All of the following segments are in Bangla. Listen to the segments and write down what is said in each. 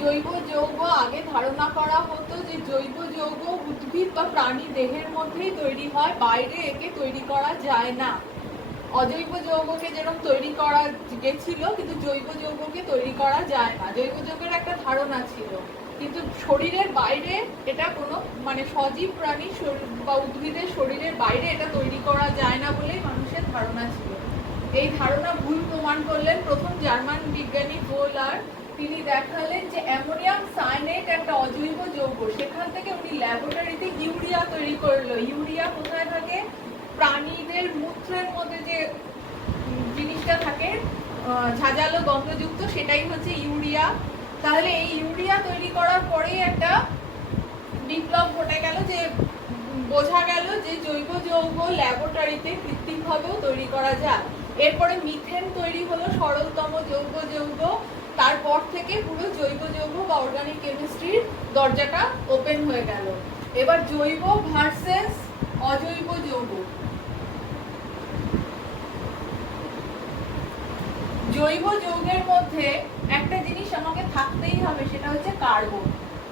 জৈব যৌগ আগে ধারণা করা হতো যে জৈব যৌগ উদ্ভিদ বা প্রাণী দেহের মধ্যেই তৈরি হয়, বাইরে একে তৈরি করা যায় না। অজৈব যৌগকে যেরকম তৈরি করা গেছিল, কিন্তু জৈব যৌগকে তৈরি করা যায় না। জৈব যৌগের একটা ধারণা ছিল, কিন্তু শরীরের বাইরে এটা কোনো মানে সজীব প্রাণী বা উদ্ভিদের শরীরের বাইরে এটা তৈরি করা যায় না বলেই মানুষের ধারণা ছিল। এই ধারণা ভুল প্রমাণ করলেন প্রথম জার্মান বিজ্ঞানী ভোলার। তিনি দেখালেন যে অ্যামোনিয়াম সায়ানেট একটা অজৈব যৌগ, সেখান থেকে উনি ল্যাবরেটরিতে ইউরিয়া তৈরি করলো। ইউরিয়া কোথায় থাকে? প্রাণীদের মূত্রের মধ্যে যে জিনিসটা থাকে ঝাঁঝালো গন্ধযুক্ত, সেটাই হচ্ছে ইউরিয়া। তাহলে এই ইউরিয়া তৈরি করার পরেই একটা বিপ্লব ঘটে গেল, যে বোঝা গেল যে জৈব যৌগ ল্যাবরেটরিতে কৃত্রিমভাবেও তৈরি করা যায়। এরপরে মিথেন তৈরি হলো, সরলতম যৌগ। তারপর থেকে পুরো জৈব যৌগ বা অর্গানিক কেমিস্ট্রির দরজাটা ওপেন হয়ে গেল। এবার জৈব ভার্সেস অজৈব যৌগ। জৈব যৌগের মধ্যে একটা জিনিস আমাকে থাকতেই হবে, সেটা হচ্ছে কার্বন।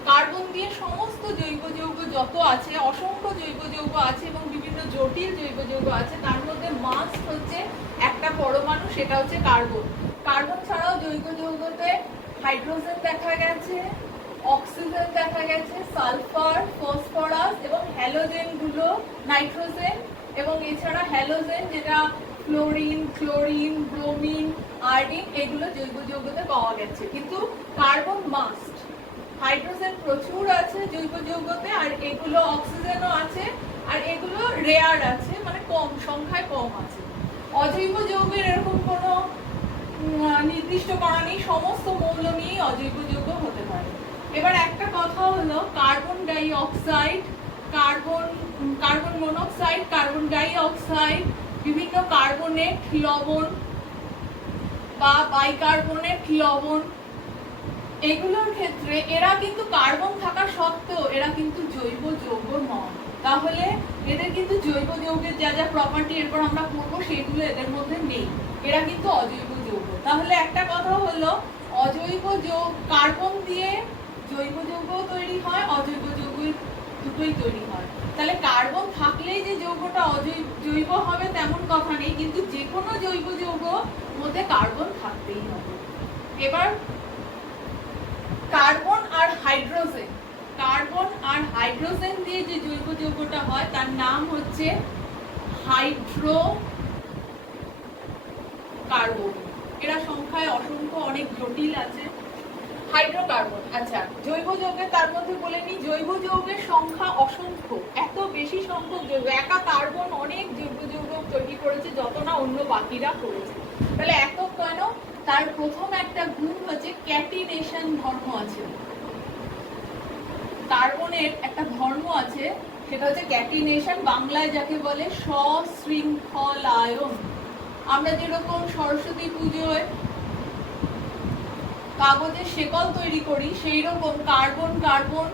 কার্বন দিয়ে সমস্ত জৈব যৌগ যত আছে, অসংখ্য জৈব যৌগ আছে এবং বিভিন্ন জটিল জৈব যৌগ আছে, তার মধ্যে মাস্ট হচ্ছে একটা পরমাণু, সেটা হচ্ছে কার্বন। কার্বন ছাড়াও জৈব যৌগতে হাইড্রোজেন দেখা গেছে, অক্সিজেন দেখা গেছে, সালফার, ফসফরাস এবং হ্যালোজেন গুলো, নাইট্রোজেন এবং এছাড়া হ্যালোজেন যেটা ফ্লোরিন, ক্লোরিন, ব্রোমিন, আয়োডিন, এগুলো জৈব যৌগতে পাওয়া গেছে। কিন্তু কার্বন মাস্ট। হাইড্রোজেন প্রচুর আছে জৈব যৌগতে, আর এগুলো অক্সিজেনও আছে, আর এগুলো রেয়ার আছে, মানে কম সংখ্যায় কম আছে। অজৈব যৌগের এরকম কোনো নির্দিষ্ট করা নেই, সমস্ত মৌল নিয়েই অজৈব যৌগ হতে পারে। এবার একটা কথা হলো, carbon die oxide, carbon monoxide, carbon die oxide, বিভিন্ন কার্বনেট লবণ বা বাইকার্বনেট লবণ, এগুলোর ক্ষেত্রে এরা কিন্তু কার্বন থাকা সত্ত্বেও এরা কিন্তু জৈব যৌগ নয়। তাহলে এদের কিন্তু জৈব যৌগের যা যা প্রপার্টি এরপর আমরা পড়বো সেগুলো এদের মধ্যে নেই, এরা কিন্তু অজৈব যৌগ। তাহলে একটা কথা হলো, অজৈব যৌগ কার্বন দিয়ে জৈব যৌগ তৈরি হয়, অজৈব যৌগ দুটোই তৈরি হয়। তাহলে কার্বন থাকলেই যে যৌগটা জৈব হবে তেমন কথা নেই, কিন্তু যে কোনো জৈব যৌগ মধ্যে কার্বন থাকতেই হবে। এবার কার্বন আর হাইড্রোজেন দিয়ে যে জৈব যৌগটা হয় তার নাম হচ্ছে হাইড্রোকার্বন। এরা সংখ্যায় অসংখ্য, অনেক জটিল আছে। হাইড্রোকার্বন। আচ্ছা, জৈব যৌগের তার মধ্যে বলে নি, জৈব যৌগের সংখ্যা অসংখ্য, এত বেশি সংখ্যক যৌগ, একা কার্বন অনেক জৈব যৌগ তৈরি করেছে যত না অন্য বাকিরা করেছে। তাহলে এত কেন? তার প্রথম একটা গুণ হচ্ছে ক্যাটিনেশন ধর্ম আছে। কার্বনের একটা ধর্ম আছে, সেটা হচ্ছে ক্যাটিনেশন, বাংলায় যাকে বলে সশৃঙ্খলায়ন। আমরা যেরকম সরস্বতী পুজোয় কাগজের শেকল তৈরি করি, সেই রকম কার্বন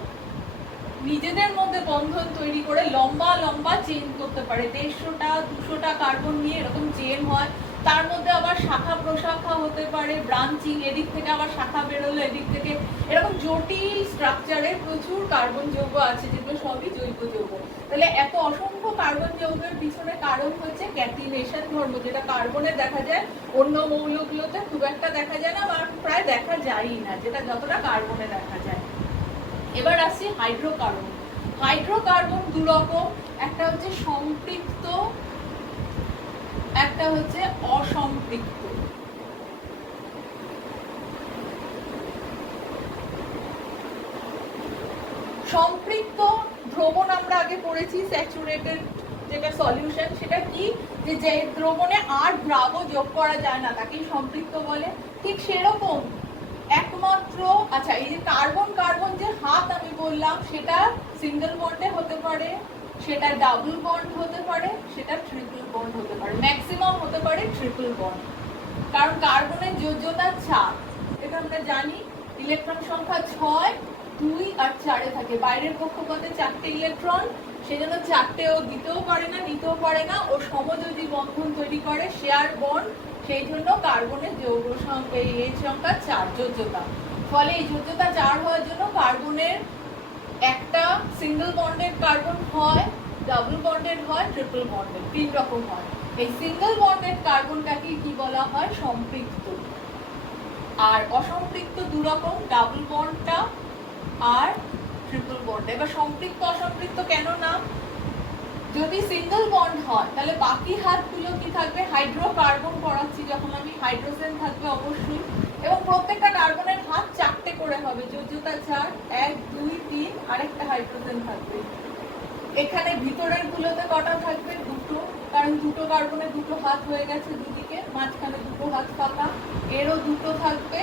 নিজেদের মধ্যে বন্ধন তৈরি করে লম্বা লম্বা চেন করতে পারে। 150টা 200টা কার্বন নিয়ে এরকম চেন হয়, তার মধ্যে আবার শাখা প্রশাখা হতে পারে, ব্রাঞ্চিং, এদিক থেকে আবার শাখা বেরোলো, এদিক থেকে, এরকম জটিল স্ট্রাকচারে প্রচুর কার্বন যৌগ আছে, যেগুলো সবই জৈব যৌগ। তাহলে এত অসংখ্য কার্বন যৌগের পিছনে কারণ হচ্ছে ক্যাটিনেশন ধর্ম, যেটা কার্বনে দেখা যায়, অন্য মৌলগুলোতে খুব একটা দেখা যায় না বা প্রায় দেখা যায়ই না, যেটা যতটা কার্বনে দেখা যায়। এবার আসছি হাইড্রোকার্বন। হাইড্রোকার্বন দু রকম, একটা হচ্ছে সম্পৃক্ত, একটা হচ্ছে অসম্পৃক্ত। সম্পৃক্ত দ্রবণ আমরা আগে পড়েছি, স্যাচুরেটেড যেটা সলিউশন, সেটা কি, যে দ্রবণে আর দ্রাবক যোগ করা যায় না তাকেই সম্পৃক্ত বলে। ঠিক সেরকম একমাত্র, আচ্ছা, এই যে কার্বন যে হাত আমি বললাম, সেটা সিঙ্গেল বন্ডে হতে পারে, সেটা ডাবল বন্ড হতে পারে, সেটা ট্রিপল বন্ড হতে পারে, ম্যাক্সিমাম হতে পারে ট্রিপল বন্ড। কারণ কার্বনের যোজ্যতা 4, এটা আমরা জানি। ইলেকট্রন সংখ্যা 6, 2 আর 4 থাকে। বাইরের কক্ষপথে 4টে ইলেকট্রন, সেজন্য 4টেও দিতেও পারে না, নিতেও পারে না, ও সমযোজী বন্ধন তৈরি করে, শেয়ার বন্ড। সেই জন্য কার্বনের যৌগ সংখ্যা 4 যোজ্যতা। ফলে এই যোজ্যতা 4 হওয়ার জন্য কার্বনের একটা সিঙ্গেল বন্ডেড কার্বন হয়, ডাবল বন্ডেড হয়, ট্রিপল বন্ডেড, 3 রকম হয়। এই সিঙ্গেল বন্ডেড কার্বনটাকে কি বলা হয়? সম্পৃক্ত। আর অসম্পৃক্ত 2 রকম, ডাবল বন্ডটা আর ট্রিপল বন্ড। এবার সম্পৃক্ত অসম্পৃক্ত কেন না? যদি সিঙ্গেল বন্ড হয় তাহলে বাকি হাতগুলো কি থাকবে? হাইড্রোকার্বন পড়াচ্ছি যখন আমি, হাইড্রোজেন থাকবে অবশ্যই, এবং প্রত্যেকটা কার্বনের হাত 4টে করে হবে, যোজ্যতা 4, 1 2 3, আরেকটা হাইড্রোজেন থাকবে। এখানে ভিতরের গুলোতে কটা থাকবে? 2টো, কারণ 2টো কার্বনে 2টো হাত হয়ে গেছে দুদিকে, মাঝখানে 2টো হাত ফাঁকা, এরও 2টো থাকবে।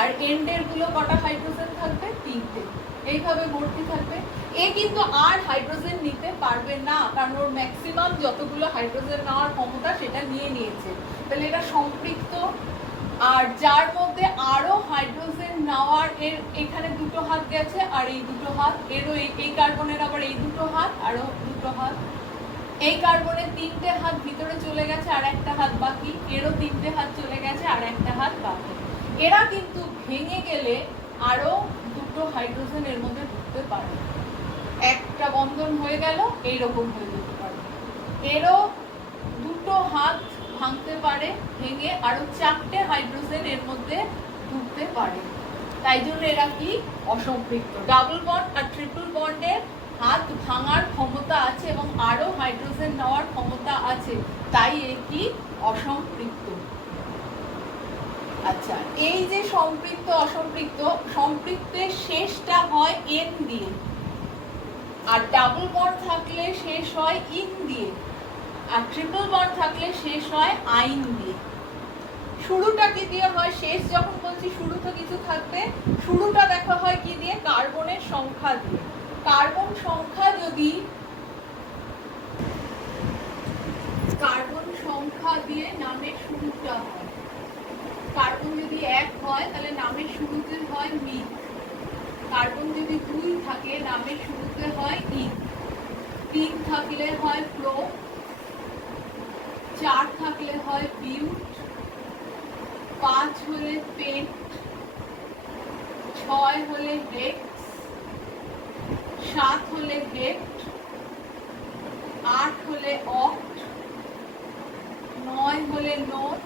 আর এন্ডের গুলো কটা হাইড্রোজেন থাকবে? 3টে। এইভাবে ভর্তি থাকবে। এ কিন্তু আর হাইড্রোজেন নিতে পারবে না, কারণ ওর ম্যাক্সিমাম যতগুলো হাইড্রোজেন নেওয়ার ক্ষমতা সেটা নিয়ে নিয়েছে। তাহলে এটা সম্পৃক্ত। আর যার মধ্যে আরো হাইড্রোজেন নেওয়ার, এর এখানে 2টো হাত গেছে, আর এই 2টো হাত, এরও এই কার্বনের আবার এই 2টো হাত, আরো 2টো হাত, এই কার্বনের 3টে হাত ভিতরে চলে গেছে, আর একটা হাত বাকি, এরও 3টে হাত চলে গেছে, আর একটা হাত বাকি। এরা কিন্তু ভেঙে গেলে আরো 2টো হাইড্রোজেন এর মধ্যে ঢুকতে পারে, একটা বন্ধন হয়ে গেল, এইরকম হয়ে যেতে পারে। এরও 2টো হাত ভাঙতে পারে, ভেঙে আরো 4টে হাইড্রোজেন এর মধ্যে ঢুকতে পারে। তাই জন্য এরা কি? অসম্পৃক্ত। ডাবল বন্ড আর ট্রিপল বন্ডের হাত ভাঙার ক্ষমতা আছে এবং আরো হাইড্রোজেন নেওয়ার ক্ষমতা আছে, তাই এটি অসম্পৃক্ত। আচ্ছা, এই যে সম্পৃক্ত অসম্পৃক্ত, সম্পৃক্তের শেষটা হয় এন দিয়ে, আর ডাবল বন্ড থাকলে শেষ হয় ইন দিয়ে, আর ট্রিপল বন্ড থাকলে শেষ হয় আইন দিয়ে। শুরুটা কি দিয়ে হয়? শেষ যখন বলছি শুরু তো কিছু থাকবে, শুরুটা দেখা হয় কি দিয়ে? কার্বনের সংখ্যা দিয়ে। কার্বন সংখ্যা যদি, কার্বন সংখ্যা দিয়ে নামের শুরুটা হয়। কার্বন যদি 1 হয় তাহলে নামের শুরুতে হয় মিথ। কার্বন যদি 2 থাকে নামের শুরুতে হয় ইথ। 3 থাকলে হয় প্রো, 4 থাকলে হয় বিউট, 5 হলে পেন্ট, 6 হলে হেক্স, 7 হলে হেক্ট, 8 হলে অক্ট, 9 হলে নোট,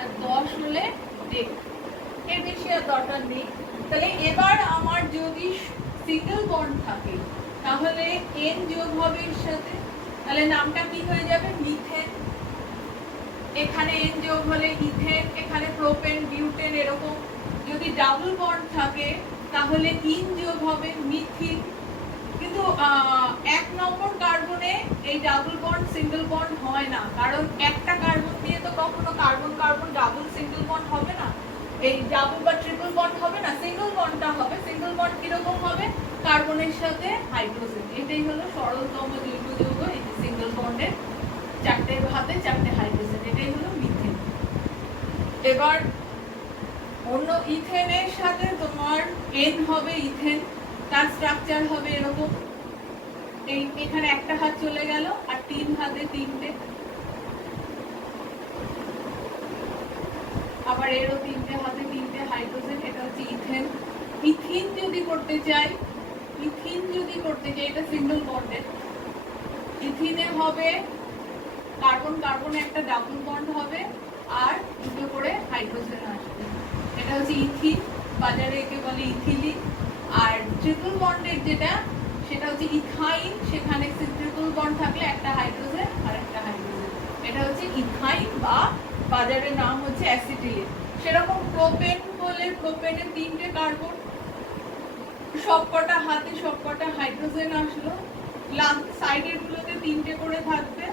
আর 10 হলে ডেক। এর বেশি আর দরকার নেই। তাহলে এবার আমার যদি সিঙ্গেল বন্ড থাকে তাহলে এন যোগ হবে এর সাথে, তাহলে নামটা কি হয়ে যাবে? মিথেন। এখানে এন যোগ হলে ইথেন, এখানে প্রোপেন, বিউটেন, এরকম। যদি ডাবল বন্ড থাকে তাহলে ইন যোগ হবে মিথিন। কিন্তু 1 নম্বর কার্বনে এই ডাবল বন্ড সিঙ্গেল বন্ড হয় না, কারণ একটা কার্বন দিয়ে তো কখনো carbon carbon double single bond হবে না, এই ডাবল বা ট্রিপল বন্ড হবে না, সিঙ্গেল বন্ডটা হবে। সিঙ্গেল বন্ড কিরকম হবে? কার্বনের সাথে হাইড্রোজেন। এটাই হলো সরলতম জৈব যৌগ, এই যে সিঙ্গেল বন্ডের 4টে হাতে 4টে হাইড্রোজেন, এটাই হলো মিথেন। এবার অন্য ইথেনের সাথে তোমার এন হবে ইথেন, তার স্ট্রাকচার হবে এরকম, এই এখানে একটা হাত চলে গেল, আর 3 হাতে 3টে, আবার এরও 3টে হাতে 3টে হাইড্রোজেন, এটা হচ্ছে ইথেন। ইথিন যদি করতে চাই, এটা সিঙ্গেল বন্ডের, ইথিনে হবে কার্বন কার্বনে একটা ডাবল বন্ড হবে, আর 2টো করে হাইড্রোজেন আসবে, এটা হচ্ছে ইথিন, বাজারে একে বলে ইথিলিন। আর ট্রিপল বন্ডের যেটা, সেটা হচ্ছে ইথাইন, সেখানে ট্রিপল বন্ড থাকলে একটা হাইড্রোজেন আর একটা হাইড্রোজেন, এটা হচ্ছে ইথাইন, বা বাজারের নাম হচ্ছে অ্যাসিটিলিন। সেরকম প্রোপেন বলে, প্রোপেনের 3টে কার্বন, সবকটা হাতে সবকটা হাইড্রোজেন আসলো, সাইডের গুলোতে 3টে করে থাকবে,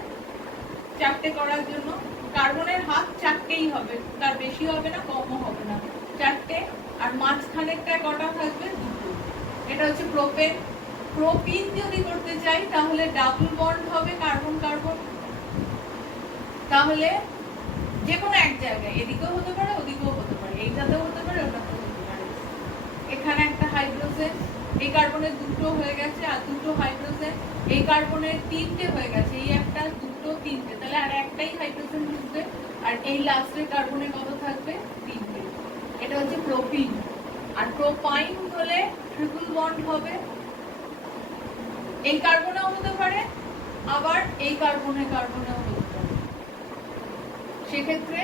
4টে করার জন্য। কার্বনের হাত 4টেই হবে, তার বেশি হবে না, কমও হবে না, 4টে। আর মাঝখানেরটা কটা থাকবে? 2টো। এটা হচ্ছে প্রোপেন। প্রোপিন যদি করতে চাই তাহলে ডাবল বন্ড হবে কার্বন কার্বন, তাহলে যে কোনো এক জায়গায়, এদিকেও হতে পারে ওদিকেও হতে পারে, এইটাতেও হতে পারে ওটাতেও হতে পারে। এখানে একটা হাইড্রোজেন, এই কার্বনের 2টো হয়ে গেছে, আর 2টো হাইড্রোজেন, এই কার্বনের 3টে হয়ে গেছে, এই একটা 2টো 3টে, তাহলে আর একটাই হাইড্রোজেন ঢুকবে, আর এই লাস্টের কার্বনে কত থাকবে? 3টে। এটা হচ্ছে প্রোপিন। আর প্রোপাইন হলে ট্রিপল বন্ড হবে, এই কার্বনেও হতে পারে, আবার এই কার্বনেও হতে পারে। সেক্ষেত্রে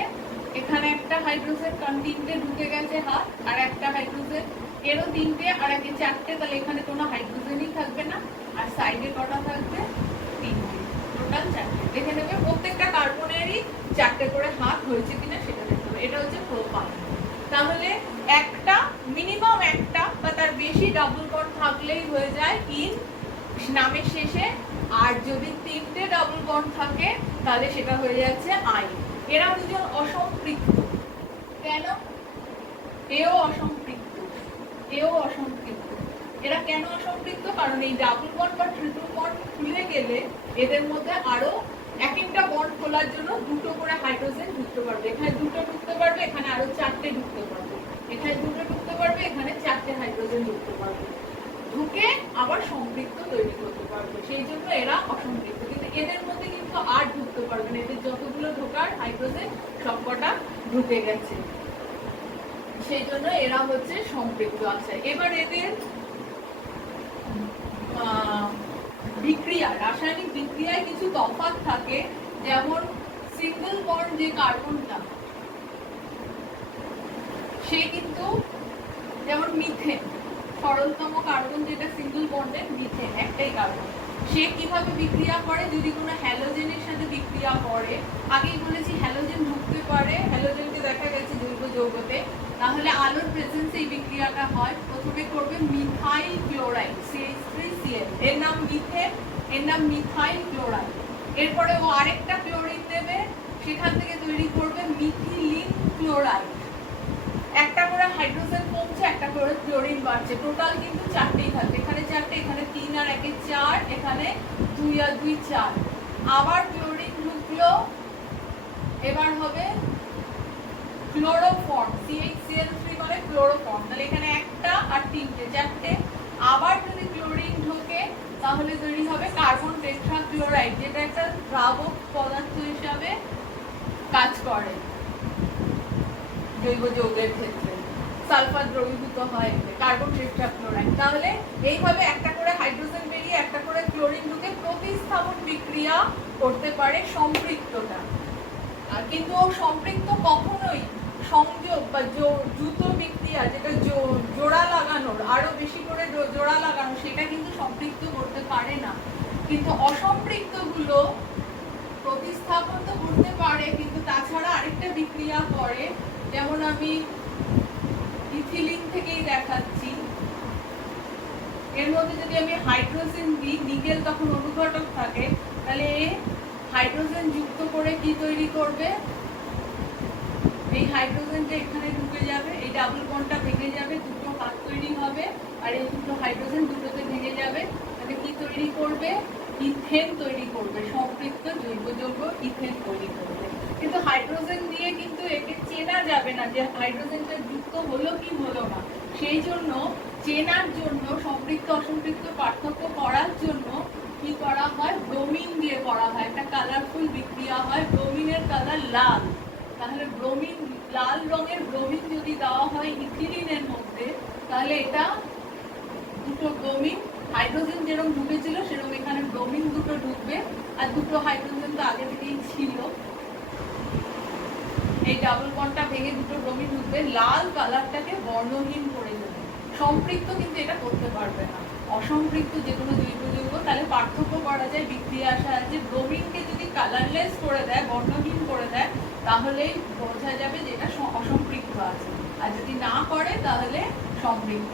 এখানে একটা হাইড্রোজেন, কারণ তিনটে ঢুকে গেছে হাত, আর একটা হাইড্রোজেন, এরও তিনটে আর একে চারটে, তাহলে এখানে কোনো হাইড্রোজেনই থাকবে না, আর সাইডে কটা থাকবে? তিনটে, টোটাল চারটে। দেখে নেবে প্রত্যেকটা কার্বনেরই চারটে করে হাত হয়েছে কিনা সেটা দেখতে হবে। এটা হচ্ছে প্রোপাইন। তাহলে একটা মিনিমাম একটা বা তার বেশি ডাবল বন্ড থাকলেই হয়ে যায় ইন নামের শেষে, আর যদি তিনটে ডাবল বন্ড থাকে তাহলে সেটা হয়ে যাচ্ছে আই। এরা দুজন অসম্পৃক্ত। কেন? এও অসম্পৃক্ত, এও অসম্পৃক্ত। এরা কেন অসম্পৃক্ত? কারণ এই ডাবল বন্ড বা ট্রিপল বন্ড খুলে গেলে এদের মধ্যে আরো এক একটা বন্ড খোলার জন্য দুটো করে হাইড্রোজেন ঢুকতে পারবে। এখানে দুটো ঢুকতে পারবে, এখানে আরো চারটে ঢুকতে পারবে, এখানে দুটো ঢুকতে পারবে, এখানে চারটে হাইড্রোজেন ঢুকতে পারবে, ঢুকে আবার সম্পৃক্ত তৈরি করতে পারবে। সেই জন্য এরা অসম্পৃক্ত। কিন্তু এদের মধ্যে কিন্তু আর ঢুকতে পারবে না, এদের যতগুলো ঢোকার হাইড্রোজেন সবকটা ঢুকে গেছে, সেই জন্য এরা হচ্ছে সম্পৃক্ত আছে। এবার এদের বিক্রিয়া, রাসায়নিক বিক্রিয়ায় কিছু তফাৎ থাকে। যেমন সিঙ্গেল বন্ড যে কার্বনটা, সে কিন্তু যেমন মিথেন, সরলতম কার্বন যেটা সিঙ্গেল বন্ডের, মিথেন একটাই কার্বন, সে কিভাবে বিক্রিয়া করে? যদি কোনো হ্যালোজেনের সাথে বিক্রিয়া করে, আগেই বলেছি হ্যালোজেন ঢুকতে পারে, হ্যালোজেনকে দেখা গেছে জৈব যৌগতে, তাহলে আলোর প্রেজেন্সে এই বিক্রিয়াটা হয়। প্রথমে করবে মিথাইল ক্লোরাইড, CH3Cl, এর নাম মিথেন, এর নাম মিথাইল ক্লোরাইড। এরপরে ও আরেকটা ক্লোরিন দেবে, সেখান থেকে তৈরি করবে মিথিলিন ক্লোরাইড। একটা করে হাইড্রোজেন কমছে, একটা করে ক্লোরিন বাড়ছে, টোটাল কিন্তু চারটেই থাকবে। এখানে চারটে, এখানে 3 আর 1 4, এখানে 2 আর 2 4। আবার ক্লোরিন ঢুকলো, এবার হবে ক্লোরোফর্ম, CHCl3 মানে ক্লোরোফর্ম, তাহলে এখানে একটা আর তিনটে, চারটে। আবার যদি ক্লোরিন ঢোকে তাহলে তৈরি হবে কার্বন টেট্রাক্লোরাইড, যেটা একটা দ্রাবক পদার্থ হিসাবে কাজ করে জৈব যৌগের ক্ষেত্রে, সালফার দ্রবীভূত হয় কার্বন টেট্রাক্লোরাইড। তাহলে এইভাবে একটা করে হাইড্রোজেন বেরিয়ে একটা করে ক্লোরিন ঢুকে প্রতিস্থাপন বিক্রিয়া করতে পারে সম্পৃক্তটা। আর কিন্তু ও সম্পৃক্ত কখনোই সংযোগ বা দ্রুত বিক্রিয়া, যেটা জোড়া লাগানোর, আরো বেশি করে জোড়া লাগানো, সেটা কিন্তু সম্পৃক্ত করতে পারে না। কিন্তু অসম্পৃক্ত গুলো প্রতিস্থাপন তো করতে পারে, কিন্তু তাছাড়া আরেকটা বিক্রিয়া করে, যেমন আমি ইথিলিন থেকেই দেখাচ্ছি। এর মধ্যে যদি আমি হাইড্রোজেন দিই, নিকেল তখন অনুঘটক থাকে, তাহলে হাইড্রোজেন যুক্ত করে কি তৈরি করবে? এই হাইড্রোজেনটা এখানে ঢুকে যাবে, এই ডাবল বন্ডটা ভেঙে যাবে, দুটো হাত তৈরি হবে, আর এই দুটো হাইড্রোজেন দুটোতে ভেঙে যাবে, তাহলে কি তৈরি করবে? ইথেন তৈরি করবে, সম্পৃক্ত জৈব যৌগ ইথেন তৈরি করবে। কিন্তু হাইড্রোজেন দিয়ে কিন্তু একে চেনা যাবে না যে হাইড্রোজেনটা যুক্ত হলো কি হলো না। সেই জন্য চেনার জন্য, সম্পৃক্ত অসম্পৃক্ত পার্থক্য করার জন্য কি করা হয়? ব্রোমিন দিয়ে করা হয়, একটা কালারফুল বিক্রিয়া হয়, ব্রোমিনের কালার লাল। তাহলে ব্রোমিন, লাল রঙের ব্রোমিন যদি দেওয়া হয় ইথিলিনের মধ্যে, তাহলে এটা দুটো ব্রোমিন, হাইড্রোজেন যেরকম ঢুকেছিল সেরকম এখানে ব্রোমিন দুটো ঢুকবে, আর দুটো হাইড্রোজেন তো আগে থেকেই ছিল, এই ডাবল বন্ডটা ভেঙে দুটো ব্রোমিন ঢুকবে, লাল কালারটাকে বর্ণহীন করে দেবে। সম্পৃক্ত কিন্তু এটা করতে পারবে না। অসম্পৃক্ত যে কোনো জৈব যৌগ, তাহলে পার্থক্য করা যায় বিক্রিয়ার সাহায্যে। ব্রোমিনকে যদি কালারলেস করে দেয়, বর্ণহীন করে দেয়, তাহলেই বোঝা যাবে যে এটা অসম্পৃক্ত আছে, আর যদি না করে তাহলে সম্পৃক্ত।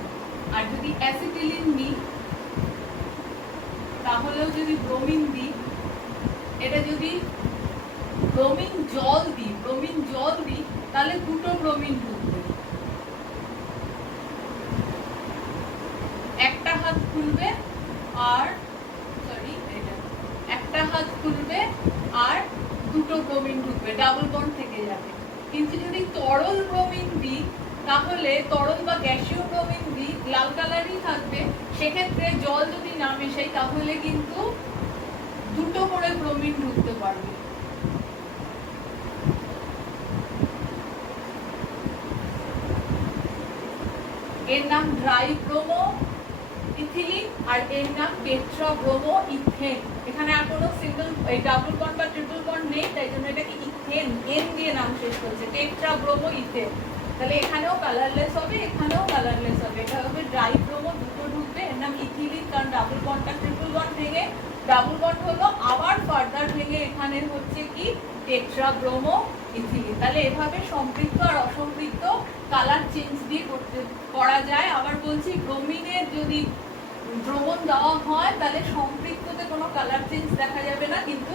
আর যদি অ্যাসিটিলিন নিই, তাহলেও যদি ব্রোমিন দিই, এটা যদি ব্রোমিন জল দিই, তাহলে দুটো ব্রোমিন ঢুকবে, একটা হাত খুলবে আর একটা হাত খুলবে আর দুটো ব্রোমিন ঢুকবে, ডাবল বন্ড থেকে যাবে। কিন্তু যদি তরল ব্রোমিন দিই, তাহলে তরল বা গ্যাসীয় ব্রোমিন দিই, লাল কালারই থাকবে। সেক্ষেত্রে জল যদি না মেশাই, তাহলে কিন্তু দুটো করে ব্রোমিন ঢুকতে পারবে। এর নাম ড্রাই ব্রোমো ইথিলিন আর এর নাম টেট্রা ব্রোমো ইথেন। এখানে আর কোনো সিঙ্গেল ডাবল বন্ড বা ট্রিপল বন্ড নেই, তাই জন্য এটাকে ইথেন এন দিয়ে নাম শেষ করছে, টেট্রা ব্রোমো ইথেন। তাহলে এখানেও কালারলেস হবে, এখানেও কালারলেস হবে। এটা হবে ড্রাই ব্রোমো, দুটো ঢুকবে, এর নাম ইথিলিন, কারণ ডাবল বন্ডটা ট্রিপল বন্ড ভেঙে ডাবল বন্ড হলো, আবার ফার্দার ভেঙে এখানে হচ্ছে কি টেট্রা ব্রোমো ইথিলিন। তাহলে এভাবে সম্পৃক্ত আর অসম্পৃক্ত কালার চেঞ্জ দিয়ে করা যায়। আবার বলছি, ব্রোমিনের যদি দ্রবণ দেওয়া হয় তাহলে সম্পৃক্ততে কোনো কালার চেঞ্জ দেখা যাবে না, কিন্তু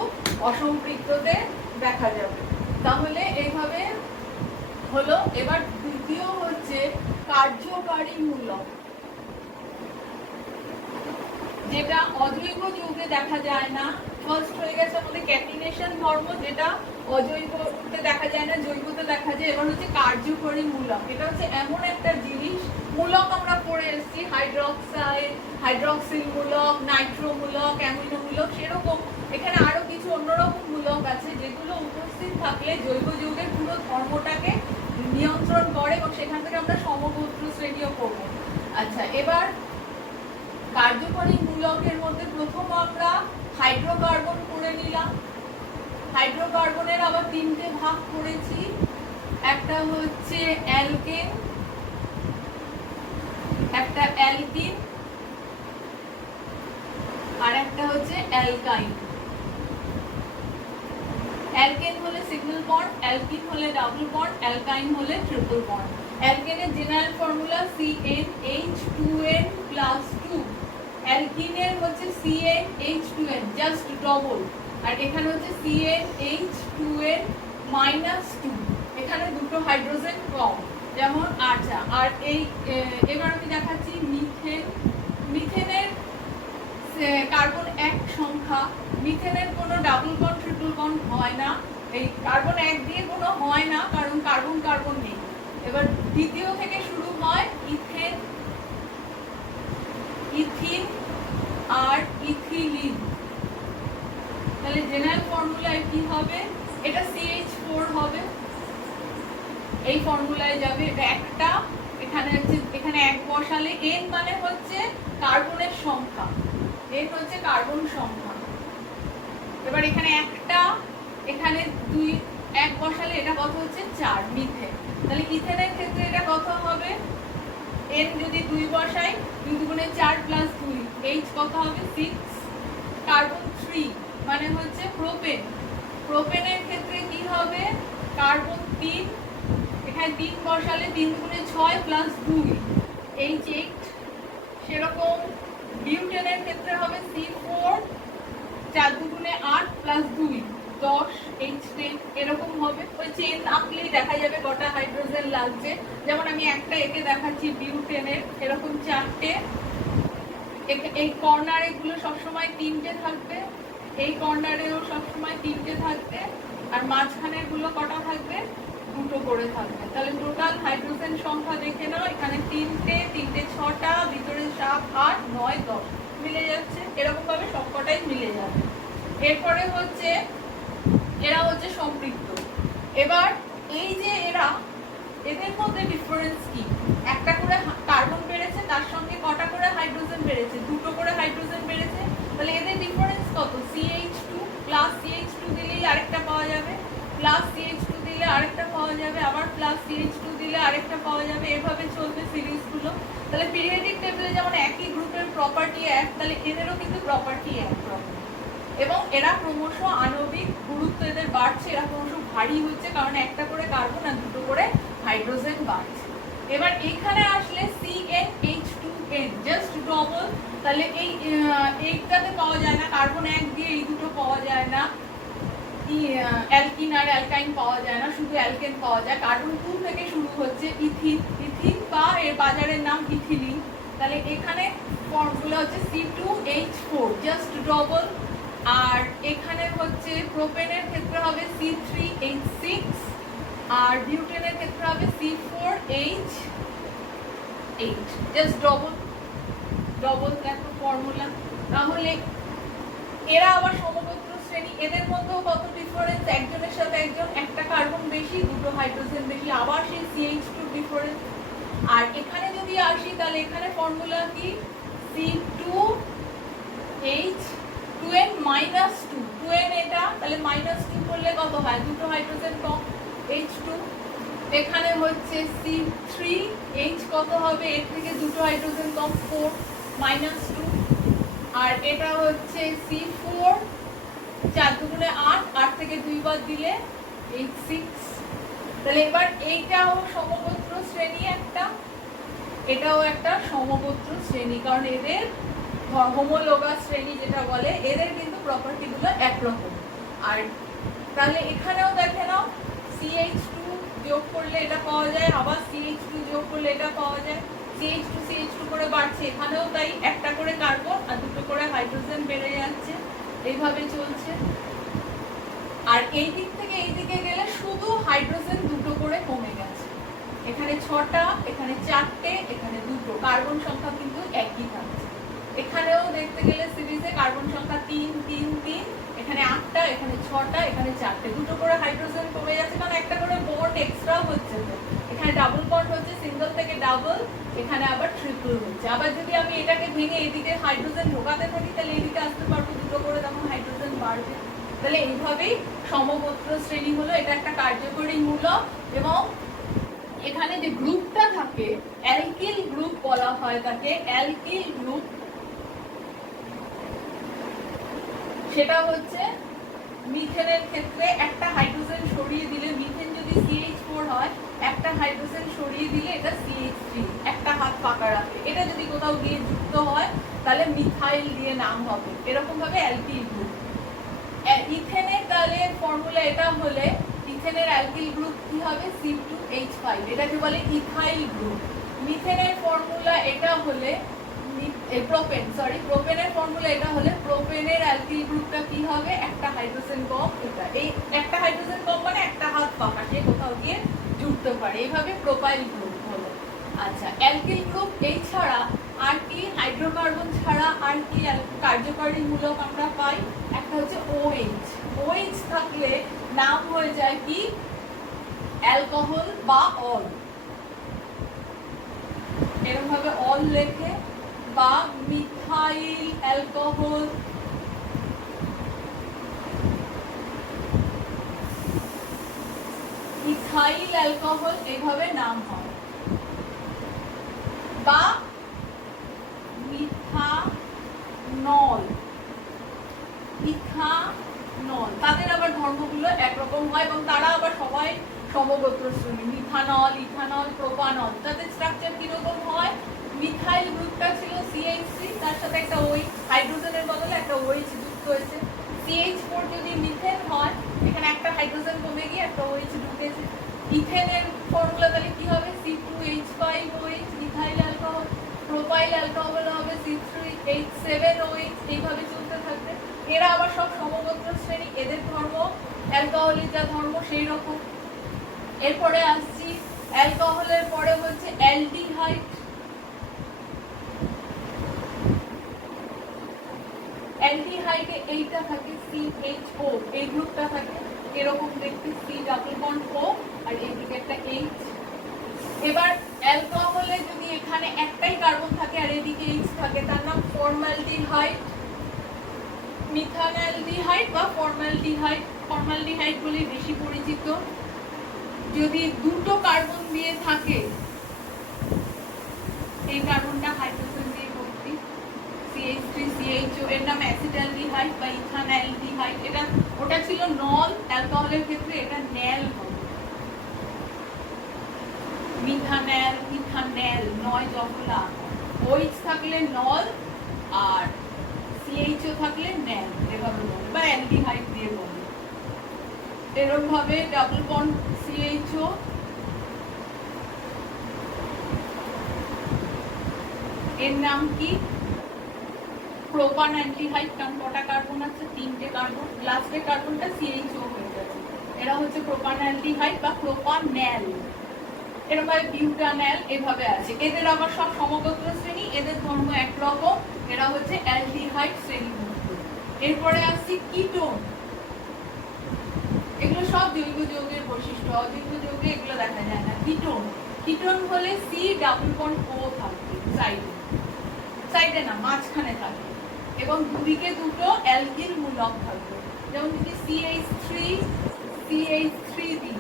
অসম্পৃক্ততে দেখা যাবে। তাহলে এইভাবে হলো। এবার দ্বিতীয় হচ্ছে কার্যকারী মূলক, যেটা অজৈব যৌগে দেখা যায় না। ফার্স্ট হয়ে গেছে আমাদের ক্যাটিনেশন ধর্ম, যেটা অজৈবতে দেখা যায় না, জৈবতে দেখা যায়। এবার হচ্ছে কার্যকরী মূলক। এটা হচ্ছে এমন একটা জিনিস, মূলক আমরা পড়ে এসেছি, হাইড্রক্সাইড, হাইড্রক্সিল মূলক, নাইট্রো মূলক, অ্যামিনো মূলক, সেরকম এখানে আরো কিছু অন্যরকম মূলক আছে যেগুলো উপস্থিত থাকলে জৈব যৌগের পুরো ধর্মটাকে নিয়ন্ত্রণ করে, এবং সেখান থেকে আমরা সমগোত্র শ্রেণীও করব। আচ্ছা, এবার কার্যকরী মূলকের মধ্যে প্রথম আমরা হাইড্রোকার্বন করে নিলাম। হাইড্রোকার্বনের আবার তিনটে ভাগ করেছি, একটা হচ্ছে অ্যালকেন, একটা অ্যালকিন, আর একটা হচ্ছে অ্যালকাইন। অ্যালকেন হলে সিঙ্গেল বন্ড, অ্যালকিন হলে ডাবল বন্ড, অ্যালকাইন হলে ট্রিপল বন্ড। অ্যালকেনের জেনারেল ফর্মুলা CnH2n+2, অ্যালকিনের হচ্ছে CnH2n জাস্ট ডবল, আর এখানে হচ্ছে CnH2n-2, এখানে দুটো হাইড্রোজেন কম যেমন। আচ্ছা, আর এবার আমি দেখাচ্ছি মিথেন। মিথেনের কার্বন এক সংখ্যা, মিথেনের কোনো ডাবল বন্ড ট্রিপল বন্ড হয় না, এই কার্বন এক দিয়ে কোনো হয় না, কারণ কার্বন কার্বন নেই। এবার দ্বিতীয় থেকে শুরু হয় ইথেন, ইথিন আর ইথিলিন। তাহলে জেনারেল ফর্মুলায় কি হবে, এটা CH4 হবে, এই ফর্মুলায় যাবে। এটা একটা, এখানে হচ্ছে, এখানে এক বসালে n মানে হচ্ছে কার্বনের সংখ্যা, n হচ্ছে কার্বন সংখ্যা। এবার এখানে একটা, এখানে দুই, এক বসালে এটা কত হচ্ছে 4 মিথেন। তাহলে ইথেনের ক্ষেত্রে এটা কত হবে, n যদি 2 বসাই, 2 দুগুণে 4 + 2, H কত হবে 6। কার্বন 3 মানে হচ্ছে প্রোপেন। প্রোপেনের ক্ষেত্রে কি হবে, কার্বন 3, এখানে 3 বসালে 3 দুগুণে 6 + 2, H8। সেরকম বিউটেনের ক্ষেত্রে হবে C4, 4 দুগুণে 8 + 2, 10, H10। এরকম হবে, ওই চেন আঁকলেই দেখা যাবে কটা হাইড্রোজেন লাগছে। যেমন আমি একটা একে দেখাচ্ছি বিউটেনের, এরকম 4টে, এই কর্নারে গুলো সবসময় 3টে থাকবে, এই কর্নারেও সবসময় 3টে থাকবে, আর মাঝখানের গুলো কটা থাকবে, 2টো করে থাকবে। তাহলে টোটাল হাইড্রোজেন সংখ্যা দেখে নাও, এখানে 3টে, 3টে 6টা, ভিতরে 7, 8, 9, 10 মিলে যাচ্ছে। এরকম ভাবে সবকটাই মিলে যাবে। এরপরে হচ্ছে এরা হচ্ছে সম্পৃক্ত। এবার এই যে এদের মধ্যে ডিফারেন্স কি, একটা করে কার্বন বেড়েছে, তার সঙ্গে কটা করে হাইড্রোজেন বেড়েছে, 2টো করে হাইড্রোজেন বেড়েছে। তাহলে এদের ডিফারেন্স কত, CH2 প্লাস CH2 দিলেই আরেকটা পাওয়া যাবে, প্লাস CH2 দিলে আরেকটা পাওয়া যাবে, আবার প্লাস CH2 দিলে আরেকটা পাওয়া যাবে, এভাবে চলবে সিরিজগুলো। তাহলে পিরিয়ডিক টেবিলে যেমন একই গ্রুপের প্রপার্টি এক, তাহলে এদেরও কিন্তু প্রপার্টি এক রকম। এবং এরা ক্রমশ আণবিক গুরুত্ব এদের বাড়ছে, এরা ক্রমশ ভারী হচ্ছে, কারণ একটা করে কার্বন আর 2টো করে হাইড্রোজেন বাড়ছে। এবার এখানে আসলে CnH2n জাস্ট ডবল, তাহলে এইটাতে পাওয়া যায় না, কার্বন এক দিয়ে এই দুটো পাওয়া যায় না, অ্যালকিন আর অ্যালকাইন পাওয়া যায় না, শুধু অ্যালকেন পাওয়া যায়। কার্বন 2 থেকে শুরু হচ্ছে ইথিন, ইথিন বা এর বাজারের নাম ইথিলিন। তাহলে এখানে ফর্মুলা হচ্ছে C2H4 জাস্ট ডবল, আর এখানে হচ্ছে প্রোপেনের ক্ষেত্রে হবে C3H6, আর বিউটেনের ক্ষেত্রে হবে C4H8 জাস্ট ডবল ডবল, দেখো ফর্মুলা। তাহলে এরা আবার সমগোত্র শ্রেণী, এদের মধ্যেও কত ডিফারেন্স, একজনের সাথে একজন, একটা কার্বন বেশি, 2টো হাইড্রোজেন বেশি, আবার সেই CH2 ডিফারেন্স। আর এখানে যদি আসি তাহলে এখানে ফর্মুলা কি C2H2n -2 2n এটা তাহলে -2 করলে কত হয় দুটো হাইড্রোজেন কম H2 এখানে হচ্ছে C3H কত হবে এর থেকে দুটো হাইড্রোজেন কম 4 -2 আর এটা হচ্ছে C4 4 দুগুণে 8 8 থেকে 2 বাদ দিলে H6 তাহলে এবার এইটাও সমগোত্র শ্রেণী একটা এটাও একটা সমগোত্র শ্রেণী কারণ এদের হোমোলোগাস শ্রেণী যেটা বলে এদের কিন্তু প্রপার্টি গুলো একরকম আর তাহলে এখানেও দেখে নাও CH2 যোগ করলে এটা পাওয়া যায় আবার CH2 যোগ করলে এটা পাওয়া যায় CH2 করে বাড়ছে এখানেও তাই একটা করে কার্বন আর দুটো করে হাইড্রোজেন বেড়ে যাচ্ছে এইভাবে চলছে আর এই দিক থেকে এই দিকে গেলে শুধু হাইড্রোজেন দুটো করে কমে গেছে এখানে 6টা এখানে 4টে এখানে দুটো কার্বন সংখ্যা কিন্তু একই থাকছে এখানেও দেখতে গেলে সিরিজে কার্বন সংখ্যা 3 3 3 এখানে 8টা এখানে 6টা এখানে 4টে দুটো করে হাইড্রোজেন কমে যাচ্ছে কারণ একটা করে বন্ড এক্সট্রা হচ্ছে তো এখানে ডাবল বন্ড হচ্ছে সিঙ্গেল থেকে ডাবল এখানে আবার ট্রিপল হচ্ছে আবার যদি আমি এটাকে ভেঙে এদিকে হাইড্রোজেন ঢোকাতে থাকি তাহলে এদিকে আসতে পারবো দুটো করে তখন হাইড্রোজেন বাড়বে তাহলে এইভাবেই সমগোত্র শ্রেণী হলো এটা একটা কার্যকরী মূলক এবং এখানে যে গ্রুপটা থাকে অ্যালকিল গ্রুপ বলা হয় তাকে অ্যালকিল গ্রুপ সেটা হচ্ছে মিথেনের ক্ষেত্রে একটা হাইড্রোজেন সরিয়ে দিলে মিথেন যদি CH4 হয় একটা হাইড্রোজেন সরিয়ে দিলে এটা CH3 একটা হাত ফাঁকা রাখে এটা যদি কোথাও গিয়ে যুক্ত হয় তাহলে মিথাইল দিয়ে নাম হবে এরকম ভাবে অ্যালকিল গ্রুপ ইথেনের তাহলে ফর্মুলা এটা হলে ইথেনের অ্যালকিল গ্রুপ কি হবে C2H5 এটাকে বলে ইথাইল গ্রুপ মিথেনের ফর্মুলা এটা হলে প্রোপেনের ফর্মুলা এটা হলে প্রোপেনের অ্যালকিল গ্রুপটা কি হবে একটা হাইড্রোজেন কম এটা এই একটা হাইড্রোজেন কম মানে একটা হাত ফাঁকা সে কোথাও গিয়ে জুড়তে পারে এইভাবে প্রোপাইল গ্রুপ হলো আচ্ছা অ্যালকিল গ্রুপ এই ছাড়া আর কি হাইড্রোকার্বন ছাড়া আর কি কার্যকরী মূলক আমরা পাই একটা হচ্ছে OH OH থাকলে নাম হয়ে যায় কি অ্যালকোহল বা অল এরকম ভাবে অল লেখে বা মিথাইল অ্যালকোহল ইথাইল অ্যালকোহল এইভাবে নাম হয় বা মিথানল ইথানল তাদের আবার ধর্মগুলো একরকম হয় এবং তারা আবার সবাই সমগোত্র শ্রেণী মিথানল ইথানল প্রোপানল তাদের স্ট্রাকচার কিরকম হয় মিথাইল গ্রুপটা ছিল CH3 তার সাথে একটা OH হাইড্রোজেনের বদলে একটা OH যুক্ত হয়েছে CH4 যদি মিথেন হয় এখানে একটা হাইড্রোজেন কমে গিয়ে একটা OH ঢুকেছে ইথেনের ফর্মুলা তাহলে কি হবে C2H5OH methyl alcohol propyl alcohol হবে C3H7OH এইভাবে চলতে থাকবে এরা আবার সব সমগোত্র শ্রেণী এদের ধর্ম অ্যালকোহলের যা ধর্ম সেই রকম এরপরে আসছি অ্যালকোহলের পরে হচ্ছে অ্যালডিহাইড অ্যালডিহাইডে এইটা থাকে CHO এই গ্রুপটা থাকে এরকম দেখতে C ডাবল বন্ড O আর এইদিকে একটা H এবার অ্যালকোহলে যদি এখানে একটাই কার্বন থাকে আর এদিকে H থাকে তার নাম ফর্মালডিহাইড মিথানঅ্যালডিহাইড বা ফর্মালডিহাইড বলে বেশি পরিচিত যদি দুটো কার্বন দিয়ে থাকে এই কার্বনটা হাইড্রোজেন দিয়ে ভর্তি CH3 CHO এর নাম অ্যাসিটালডিহাইড বা ইথানঅ্যালডিহাইড এটা ওটা ছিল নল অ্যালকোহলের ক্ষেত্রে এটা ন্যাল হবে মিথানল নয় জফলা OH থাকলে নল আর CHO থাকলে ন্যাল এভাবে বলে বা অ্যালডিহাইড দিয়ে বলে এরকম ভাবে ডাবল বন্ড CHO এর নাম কি প্রোপান অ্যালডিহাইড কারণ কটা কার্বন আছে তিনটে কার্বন লাস্টের কার্বনটা CHO হয়ে যাবে এরা হচ্ছে প্রোপান অ্যালডিহাইড বা প্রোপানল এরকম ভাবে বিউটানল এভাবে আছে এদের আবার সব সমগোত্র শ্রেণী এদের ধর্ম একরকম এরা হচ্ছে অ্যালডিহাইড শ্রেণীভুক্ত এরপরে আসছে কিটোন এগুলো সব জৈব যৌগের বৈশিষ্ট্য অজৈব যৌগে এগুলো দেখা যায় না কিটোন হলে C ডাবল বন্ড O থাকে সাইডে, সাইডে না মাঝখানে থাকবে এবং দুদিকে দুটো অ্যালকিল মূলক থাকবে। যেমন যদি CH3 দিই,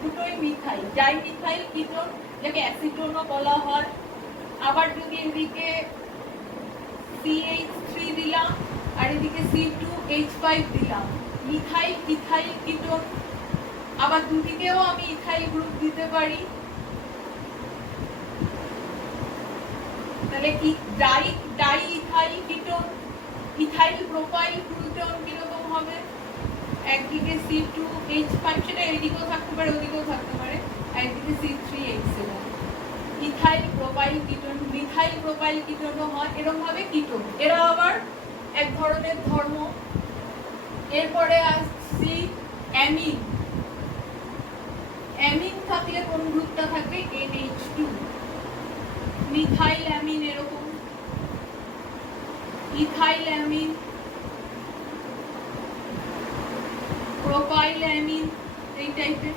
দুটোই মিথাইল, ডাইমিথাইল কিটোন, যাকে অ্যাসিটোনও বলা হয়। আবার যদি এদিকে CH3 দিলাম আর এদিকে C2H5 দিলাম, মিথাইল ইথাইল কিটোন। আবার দুদিকেও আমি ইথাইল গ্রুপ দিতে পারি, তাহলে কি di ethyl ketone, ethyl propyl ketone কিরকম হবে? একদিকে C2H5, সেটা এদিকেও থাকতে পারে ওদিকেও থাকতে পারে, একদিকে C3H7, ethyl propyl ketone, methyl propyl কিটোনও হয়। এরকম ভাবে কিটোন, এরা আবার এক ধরনের ধর্ম। এরপরে আসছি অ্যামিন। অ্যামিন থাকলে কোন গ্রুপটা থাকবে? NH2। মিথাইল অ্যামিন এরকম, ইথাইল অ্যামিন, প্রোপাইল অ্যামিন, এই টাইপের।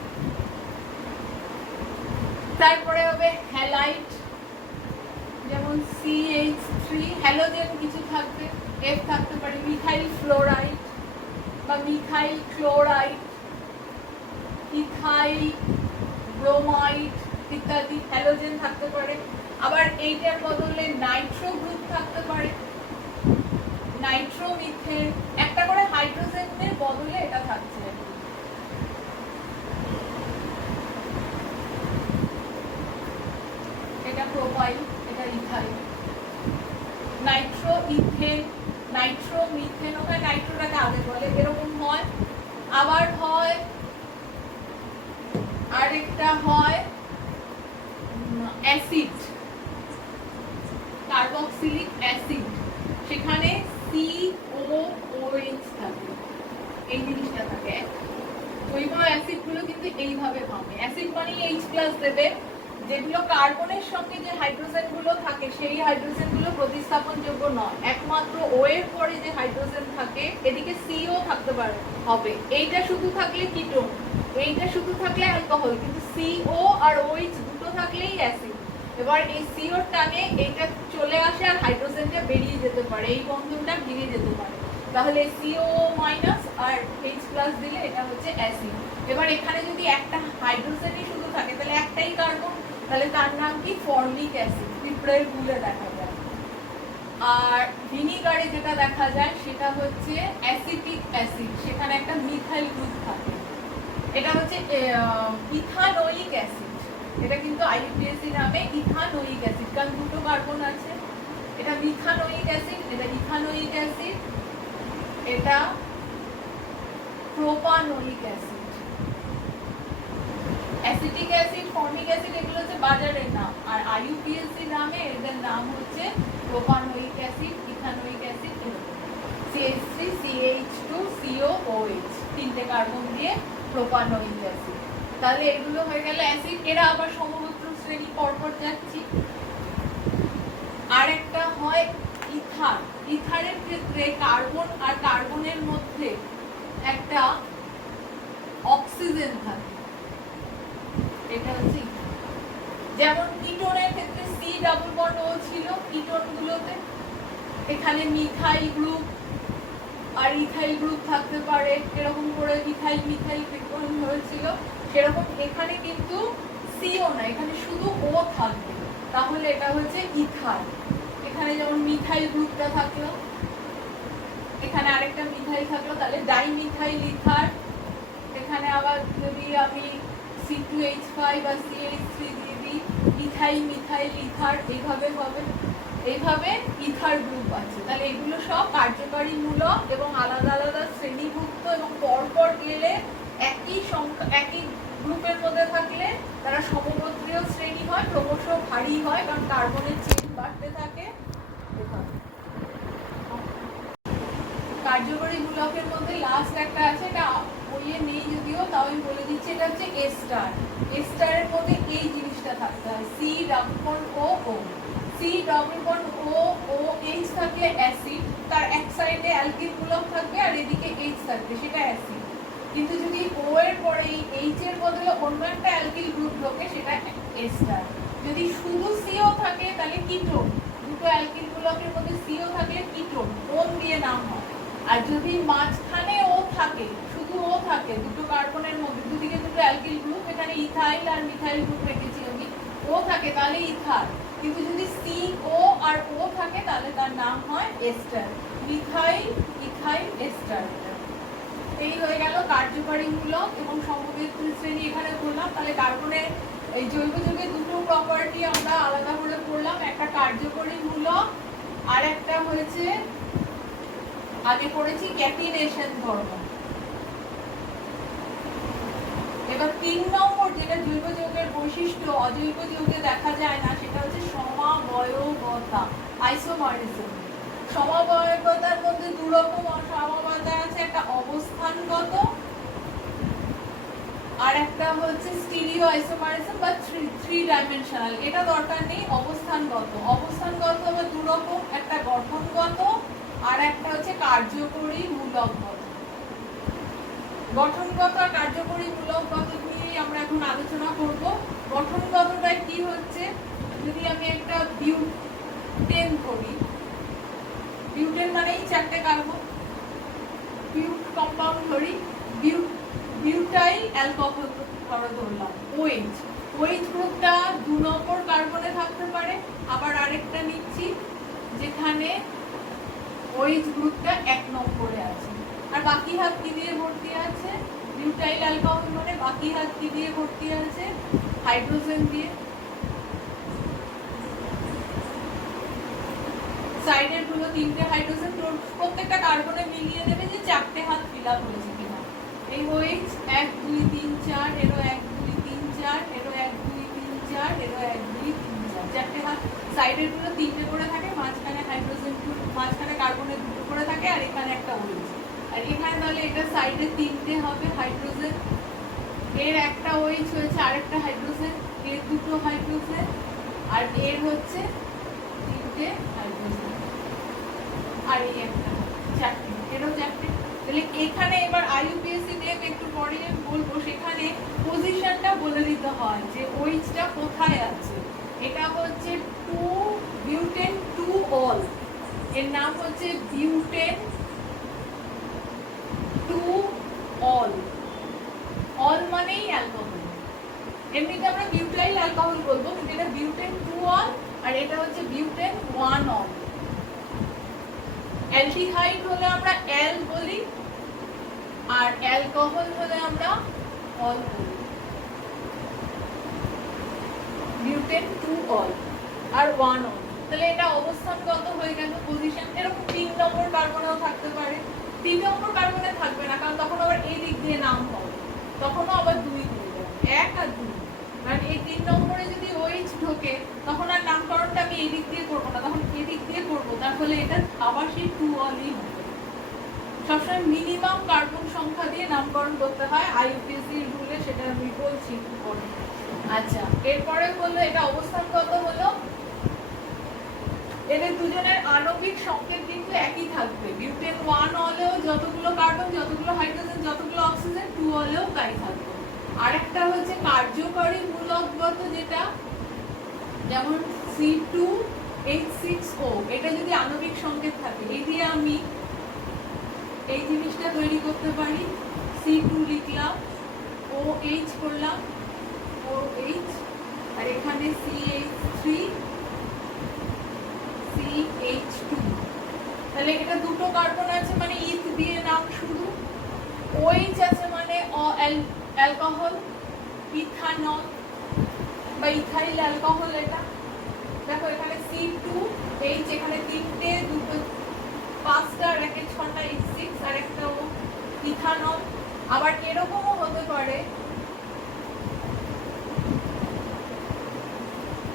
তারপরে হবে হ্যালাইড, যেমন CH3, হ্যালোজেন কিছু থাকবে, F থাকতে পারে, মিথাইল ফ্লোরাইড বা মিথাইল ক্লোরাইড, ইথাইল ব্রোমাইড ইত্যাদি হ্যালোজেন থাকতে পারে। আবার এইটার বদলে নাইট্রো গ্রুপ থাকতে পারে, নাইট্রোমিথেন, একটা করে হাইড্রোজেনের বদলে এটা থাকছে। এটা প্রোপাইল, এটা ethyl. Nitro ethane, nitro methane, ওখানে নাইট্রোটাকে আগে বলে, এরকম হয়। আবার হয় আরেকটা হয় অ্যাসিড, কার্বক্সিলিক অ্যাসিড, সেখানে COOH থাকে, এই জিনিসটা থাকে। জৈব অ্যাসিড গুলো কিন্তু এইভাবে ভাঙে, অ্যাসিড মানে H+ দেবে, যেগুলো কার্বনের সঙ্গে যে হাইড্রোজেন গুলো থাকে সেই হাইড্রোজেন গুলো প্রতিস্থাপনযোগ্য নয়, একমাত্র O এর পরে যে হাইড্রোজেন থাকে এদিকে CO থাকতে পারে হবে। এইটা শুধু থাকলে কিটোন, এইটা শুধু থাকলে অ্যালকোহল, কিন্তু CO আর OH দুটো থাকলেই অ্যাসিড। এবার এই CO টানে এইটা চলে আসে আর হাইড্রোজেনটা বেরিয়ে যেতে পারে, এই বন্ধনটা ভেঙে যেতে পারে, তাহলে CO- আর H+ দিলে এটা হচ্ছে অ্যাসিড। এবার এখানে যদি একটা হাইড্রোজেনই শুধু থাকে তাহলে একটাই কার্বন, তাহলে তার নাম কি? ফর্মিক অ্যাসিড, পিঁপড়ের গুলে দেখা যায়। আর ভিনিগারে যেটা দেখা যায় সেটা হচ্ছে অ্যাসিটিক অ্যাসিড, সেখানে একটা মিথাইল গ্রুপ থাকে, এটা হচ্ছে ইথানোয়িক অ্যাসিড। এটা কিন্তু IUPAC নামে ইথানোয়িক অ্যাসিড, কারণ দুটো কার্বন আছে। এটা মিথানোয়িক অ্যাসিড, এটা ইথানোয়িক অ্যাসিড, এটা propanoic acid. Acetic acid, formic acid এগুলো হচ্ছে বাজারের নাম, আর IUPAC নামে এদের নাম হচ্ছে propanoic acid, ethanoic acid, CH3 CH2 COOH, তিনটে কার্বন দিয়ে প্রোপানোয়িক অ্যাসিড। তাহলে এগুলো হয়ে গেল অ্যাসিড। এরা আবার সমগোত্র শ্রেণী পরপর যাচ্ছি। আরেকটা হয় ইথার। ইথারের ক্ষেত্রে কার্বন আর কার্বনের মধ্যে একটা অক্সিজেন থাকে, এটা হচ্ছে যেমন কিটোনের ক্ষেত্রে C+O ছিল কিটোন গুলোতে, এখানে মিথাইল গ্রুপ আর ইথাইল গ্রুপ থাকতে পারে, এরকম করে ইথাইল মিথাইল কিটোন হয়েছিল। সেরকম এখানে কিন্তু CO না, এখানে শুধু O থাকবে, তাহলে এটা হচ্ছে ইথার। এখানে যেমন মিথাইল গ্রুপটা থাকলো, এখানে আরেকটা মিথাইল থাকলো, তাহলে ডাইমিথাইল ইথার। এখানে আবার যদি আমি C2H5 বা CH3 দিয়ে দিই, ইথাইল মিথাইল ইথার, এইভাবে হবে। এইভাবে ইথার গ্রুপ আছে। তাহলে এগুলো সব কার্যকারী মূলক এবং আলাদা আলাদা শ্রেণীভুক্ত, এবং পরপর গেলে একই গ্রুপের মধ্যে থাকলে তারা সমগোত্রীয় শ্রেণী হয়, ক্রমশ ভারী হয়, কারণ কার্বনের চেন বাড়তে থাকে। কার্যকরী মূলকের মধ্যে লাস্ট একটা আছে, এটা বইয়ে নেই যদিও, তাও আমি বলে দিচ্ছি, এটা হচ্ছে এস্টার। এস্টারের মধ্যে এই জিনিসটা থাকতে হয়, C+O। C+O থাকলে অ্যাসিড, তার এক সাইডে অ্যালকিল মূলক থাকবে আর এদিকে H থাকবে, সেটা অ্যাসিড। কিন্তু যদি O এর পরে এই H এর বদলে অন্য একটা অ্যালকিল গ্রুপ ঢোকে সেটা এস্টার। যদি শুধু সিও থাকে তাহলে কিটোন, দুটো অ্যালকিল গোলকের মধ্যে সিও থাকলে কিটোন, ওন দিয়ে নাম হয়। আর যদি মাঝখানে ও থাকে, শুধু ও থাকে দুটো কার্বনের মধ্যে, দুদিকে দুটো অ্যালকিল গ্রুপ, এখানে ইথাইল আর মিথাইল গ্রুপ রেখেছি আমি, ও থাকে তাহলে ইথার। কিন্তু যদি সি ও আর ও থাকে তাহলে তার নাম হয় এস্টার, মিথাইল ইথাইল এস্টার। এই হয়ে গেল কার্যকরী মূলক এবং সমবেত শ্রেণী এখানে করলাম। তাহলে কার্বনের এই জৈব যৌগের দুটো প্রপার্টি আমরা আলাদা করে পড়লাম, একটা কার্যকরী মূলক আর একটা হয়েছে আগে পড়েছি ক্যাটিনেশন ধর্ম। এবার 3 নম্বর যেটা জৈব যৌগের বৈশিষ্ট্য অজৈব যৌগে দেখা যায় না, সেটা হচ্ছে সমাবয়বতা, আইসোমারিজম। সমাবয়বতার মধ্যে দু রকম সমাবয়বতা আছে, একটা অবস্থানগত আর একটা হচ্ছে স্টিরিও আইসোমারিজম বা থ্রি ডাইমেনশনাল। এটা দরকার নেই। অবস্থানগত, অবস্থানগত বা দু রকম, একটা গঠনগত আর একটা হচ্ছে কার্যকরী মূলকগত। গঠনগত আর কার্যকরী মূলকগত নিয়ে আমরা এখন আলোচনা করব। গঠনগতটা কি হচ্ছে, যদি আমি একটা বিউটেন করি, বিউটেন মানেই 4টে কার্বন, বিউট কম্পাউন্ড ধরি, বিউটাইল অ্যালকোহল ধরলাম, ওএইচ। ওএইচ গ্রুপটা 2 নম্বর কার্বনে থাকতে পারে। আবার আরেকটা নিচ্ছি যেখানে ওএইচ গ্রুপটা 1 নম্বরে আছে। আর বাকি হাত কি দিয়ে ভর্তি আছে? বিউটাইল অ্যালকোহল মানে বাকি হাত কি দিয়ে ভর্তি আছে? হাইড্রোজেন দিয়ে। সাইডের গুলো 3টে হাইড্রোজেন, প্রত্যেকটা কার্বনে মিলিয়ে নেবে যে 4টে হাত ফিল আপ হয়েছে কিনা। এই OH 1 2 3 4, এরও 1 2 3 4, এরও 1 2 3 4, এরও 1 2 3 4, 4টে হাত। সাইডের গুলো 3টে করে থাকে, মাঝখানে হাইড্রোজেন, মাঝখানে কার্বনের 2টো করে থাকে, আর এখানে একটা OH। আর এখানে তাহলে এটা সাইডে 3টে হবে হাইড্রোজেন, এর একটা OH হয়েছে, আরেকটা হাইড্রোজেন, এর 2টো হাইড্রোজেন, আর এর হচ্ছে 3টে হাইড্রোজেন, আর এই একটা 4টে, এরও 4টে। তাহলে এখানে এবার IUPAC দেখ একটু পরে বলবো, সেখানে পজিশনটা বলে দিতে হয় যে ওইচটা কোথায় আছে। এটা হচ্ছে 2 বিউটেন 2 অল, এর নাম হচ্ছে বিউটেন 2 অল। অল মানেই অ্যালকোহল, এমনিতে আমরা বিউটাইল অ্যালকোহল বলবো, কিন্তু এটা বিউটেন 2 অল আর এটা হচ্ছে বিউটেন 1 অল। অ্যালডিহাইড হলে আমরা অ্যাল বলি, আর অ্যালকোহল হলে আমরা অল বলি। বিউটেন 2 অল আর 1 অল। তাহলে এটা অবস্থানগত হয়ে গেল, পজিশন। এরকম 3 নম্বর কার্বনেও থাকতে পারে, 3 নম্বর কার্বনে থাকবে না, কারণ তখন আবার এই দিক দিয়ে নাম হবে, তখনও আবার 2 হয়ে যাবে, 1 আর 2। কারণ এই 3 নম্বরে যদি OH ঢোকে তখন আর নামকরণটা আমি এই দিক দিয়ে করবো না, তখন এই দিক দিয়ে করবো, তার ফলে এটা আবার সেই 2 অলই হবে। সবসময় মিনিমাম কার্বন সংখ্যা দিয়ে নামকরণ করতে হয়, IUPAC রুলে সেটা আমি বলছি পরে। আচ্ছা, এরপরে বললো এটা অবস্থানগত হলো, এদের দুজনের আণবিক সংকেত কিন্তু একই থাকবে। বিউটেন 1 অলেও যতগুলো কার্বন, যতগুলো হাইড্রোজেন, যতগুলো অক্সিজেন, 2 অলেও তাই থাকবে। আরেকটা হচ্ছে কার্যকরী মূলকগত, যেটা যেমন C2H6O, এটা যদি আণবিক সংকেত থাকে, এই দিয়ে আমি এই জিনিসটা তৈরি করতে পারি। C2 লিখলাম, OH করলাম, OH, আর এখানে CH3 CH2। তাহলে এটা 2টো কার্বন আছে মানে ইথ দিয়ে নাম শুরু, OH আছে মানে অ্যালকোহল, ইথানল বা ইথাইল অ্যালকোহল। এটা দেখো এখানে C2H, এখানে 3টে, 2টো 5টা, আর একে 6টা H6, আর একটা ইথানল। আবার এরকমও হতে পারে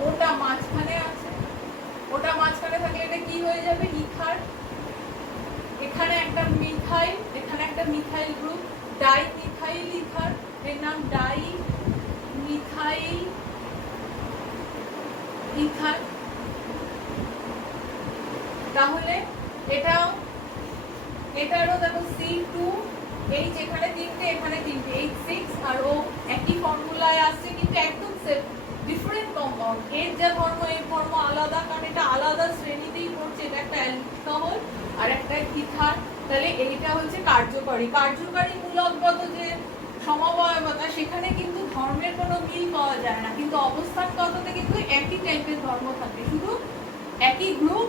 ওটা মাঝখানে আছে, ওটা মাঝখানে থাকলে এটা কি হয়ে যাবে? ইথার। এখানে একটা মিথাইল, এখানে একটা methyl group, die methyl ether, এর নাম ডাই মিথাইল ইথার। তাহলে এটারও দেখো C2H, এখানে 3টে, এখানে 3টে, H6, আর ও একই ফর্মুলায় আসছে কিন্তু একদম ডিফারেন্ট কম্পাউন্ড, এর যা ধর্ম এর ধর্ম আলাদা, কারণ এটা আলাদা শ্রেণীতেই পড়ছে, এটা একটা অ্যালকোহল আর একটা ইথার। তাহলে এইটা হচ্ছে কার্যকরী মূলকগত যে সমবায়বতা, সেখানে কিন্তু ধর্মের কোনো মিল পাওয়া যায় না, কিন্তু অবস্থানগততে কিন্তু একই টাইপের ধর্ম থাকে, শুধু একই গ্রুপ,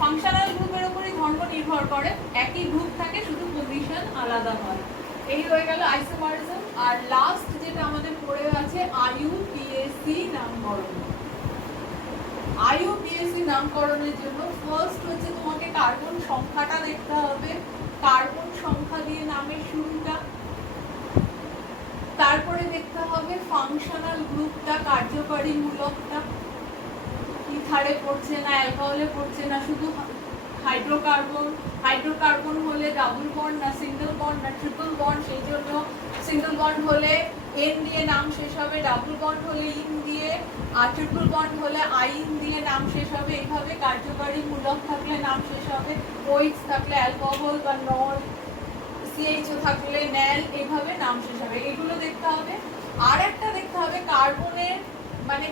ফাংশনাল গ্রুপের উপরই ধর্ম নির্ভর করে, একই গ্রুপ থাকে, শুধু পজিশন আলাদা হয়। এই হয়ে গেল আইসোমারিজম। আর লাস্ট যেটা আমাদের পড়ে আছে আইইউপিএসি নামকরণ। আইইউপিএসি নামকরণের জন্য ফার্স্ট হচ্ছে তোমাকে কার্বন সংখ্যাটা দেখতে হবে, কার্বন সংখ্যা দিয়ে নামের শুরুটা, তারপরে দেখতে হবে ফাংশনাল গ্রুপটা, কার্যকরী মূলকটা, ইথারে পড়ছে না, অ্যালকোহলে পড়ছে না, শুধু হাইড্রোকার্বন হলে ডাবল বন্ড না সিঙ্গেল বন্ড না ট্রিপল বন্ড, সেই জন্য সিঙ্গেল বন্ড হলে এন দিয়ে নাম শেষ হবে, ডাবল বন্ড হলে ইন দিয়ে, আর ট্রিপল বন্ড হলে আইন দিয়ে নাম শেষ হবে। এইভাবে কার্যকরী মূলক থাকলে নাম শেষ হবে, ওইচ থাকলে অ্যালকোহল বা নল, সিএইচও থাকলে ন্যাল, এইভাবে নাম শেষ হবে। এগুলো দেখতে হবে। আর একটা দেখতে হবে কার্বনের মানে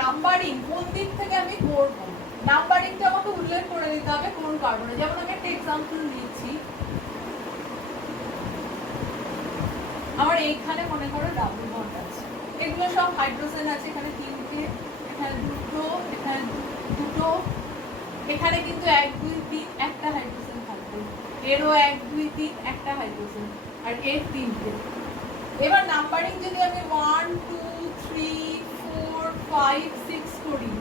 নাম্বারিং কোন দিক থেকে আমি করবো, নাম্বারিংটা আমাকে উল্লেখ করে দিতে হবে কোন কার্বনে। যেমন আমি একটা এক্সাম্পল দিচ্ছি, আমার এইখানে মনে করো ডাবল বন্ড আছে, এগুলো সব হাইড্রোজেন আছে, এখানে তিনটে, এখানে দুটো, এখানে দুটো, এখানে কিন্তু 1 2 3 একটা হাইড্রোজেন থাকবে, এরও 1 2 3 একটা হাইড্রোজেন, আর এর তিনটে। এবার নাম্বারিং যদি আমি 1 2 3 4 5 6 করি,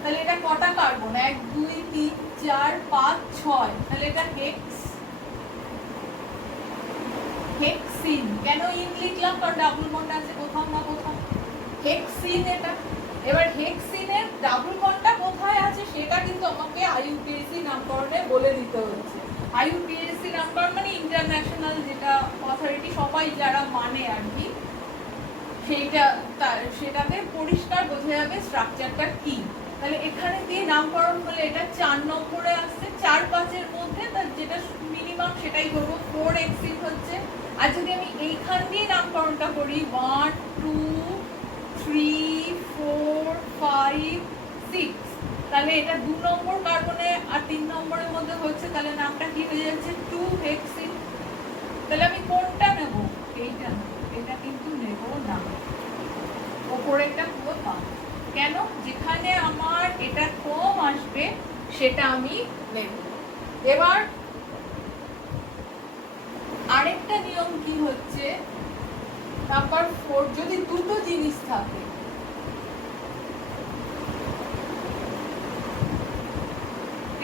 তাহলে এটা কটা কার্বন? 1 2 3 4 5 6, তাহলে এটা হেক্সিন। কেন ইন লিখলাম? কারণ ডাবল বন্ড আছে কোথাও না কোথাও, হেক্সিন এটা। এবার হেক্সিনের ডাবল বন্ডটা কোথায় আছে সেটা কিন্তু আমাকে আইইউপিএসি নামকরণে বলে দিতে হচ্ছে। আইইউপিএসি নামকরণ মানে ইন্টারন্যাশনাল যেটা অথরিটি, সবাই যারা মানে আর কি, সেটাতে পরিষ্কার বোঝা যাবে স্ট্রাকচারটা কি। তাহলে এখানে দিয়ে নামকরণ হলে এটা 4 নম্বরে আসছে, 4 5 এর মধ্যে তার যেটা মিনিমাম সেটাই করবো, 4 হেক্সিন হচ্ছে। আর যদি আমি এইখান দিয়ে নামকরণটা করি 1 2 3 4 5 6, তাহলে এটা 2 নম্বর কার্বনে আর 3 নম্বরের মধ্যে হচ্ছে, তাহলে নামটা কি হয়ে যাচ্ছে? 2 হেক্সিন। তাহলে আমি কোনটা নেব? এইটা, এটা কিন্তু নেব না, ওপরেরটা পুরো পাবো। কেন? যেখানে আমার এটা কম আসবে সেটা আমি নেব। এবার আরেকটা নিয়ম কি হচ্ছে, নাম্বার 4, যদি দুটো জিনিস থাকে,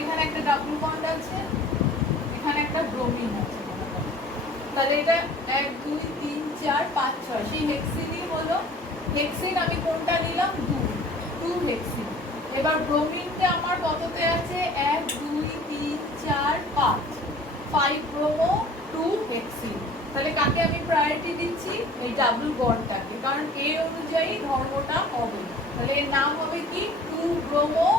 এখানে একটা ডাবল বন্ড আছে, এখানে একটা ব্রোমিন আছে, তাহলে এটা 1 2 3 4 5 6, সেই হেক্সিনই হলো। হেক্সিন আমি কোনটা নিলাম? 2 হেক্সিন। এবার ব্রোমিনটা আমার কততে আছে? 1 2 3 4 5 ব্রোমো 2 হেক্সিন। তাহলে কাকে আমি প্রায়োরিটি দিচ্ছি? এই ডাবল বন্ডটাকে, কারণ এর অনুযায়ী ধর্মটা হবে। তাহলে এর নাম হবে কি? 2 bromo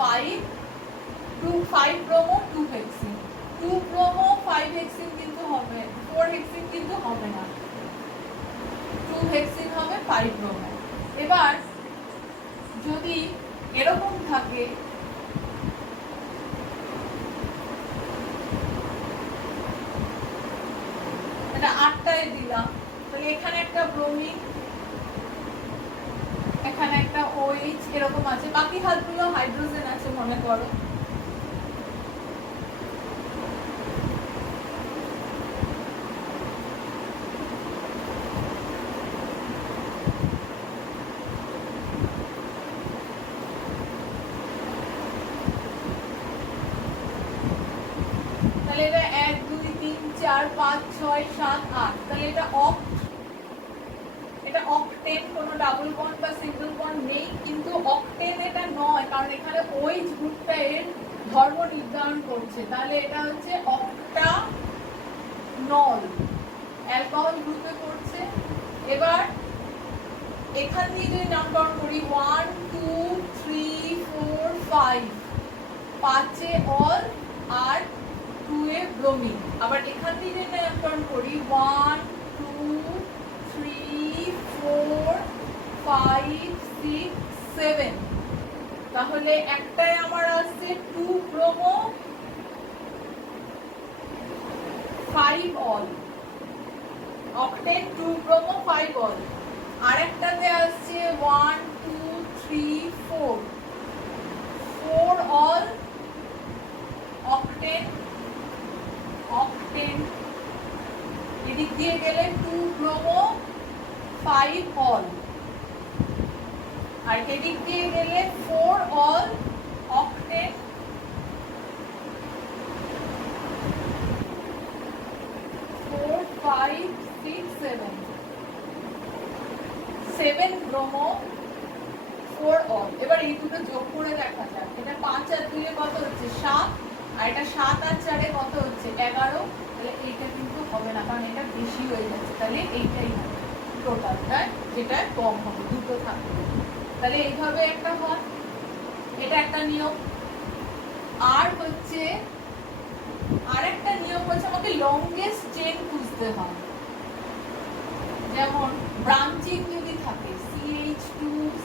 5 bromo 2 hexene. 2 bromo 5 hexene কিন্তু হবে, 4 হেক্সিন কিন্তু হবে না, 2 হেক্সিন হবে 5 ব্রোমো। এবার যদি এরকম থাকে, এটা 8টায় দিলাম, তাহলে এখানে একটা ব্রোমিন, এখানে একটা OH এরকম আছে, বাকি হাতগুলো হাইড্রোজেন আছে মনে করো। তাহলে এটা 1 2 3 4 5 6 7 8, তাহলে এটা অক্টেন, কোনো ডাবল বন্ড বা সিঙ্গেল বন্ড নেই, কিন্তু অক্টেন এটা নয়, কারণ এখানে OH গ্রুপটা এর ধর্ম নির্ধারণ করছে। তাহলে এটা হচ্ছে অক্টানল, অ্যালকোহল গ্রুপে পড়ছে। এবার এখান দিয়ে যদি নামকরণ করি 1 2 3 4 5, 5 অল আর 2 এ ব্রোমিন। আবার এখান দিয়ে যদি নামকরণ করি 1 2 3 4 5 6 7, তাহলে একটাই আমার আসছে 2 bromo 5 ol, octane 2 bromo 5 ol. আরেকটাতে আসছে 1 2 3 4 4 অল অক্টেন, অক্টেন এদিক দিয়ে গেলে 2 ব্রোমো 5 অল, আর এদিক দিয়ে গেলে 4 অল অক্টেন 4 5 6 7 7 ব্রোমো 4 অল। এবার এই দুটো যোগ করে দেখা যাক, এটা 5 আর 2 এ কত হচ্ছে 7, আর এটা 7 আর 4 এ কত হচ্ছে 11। তাহলে এইটা কিন্তু হবে না, কারণ এটা বেশি হয়ে যাচ্ছে, তাহলে এইটাই হবে টোটালটা, যেটা কম হবে, দুটো থাকবে। তাহলে এইভাবে একটা হয়, এটা একটা নিয়ম। আর হচ্ছে আরেকটা নিয়ম হচ্ছে আমাকে লংগেস্ট চেন খুঁজতে হয়। যেমন ব্রাঞ্চিং যদি থাকে CH2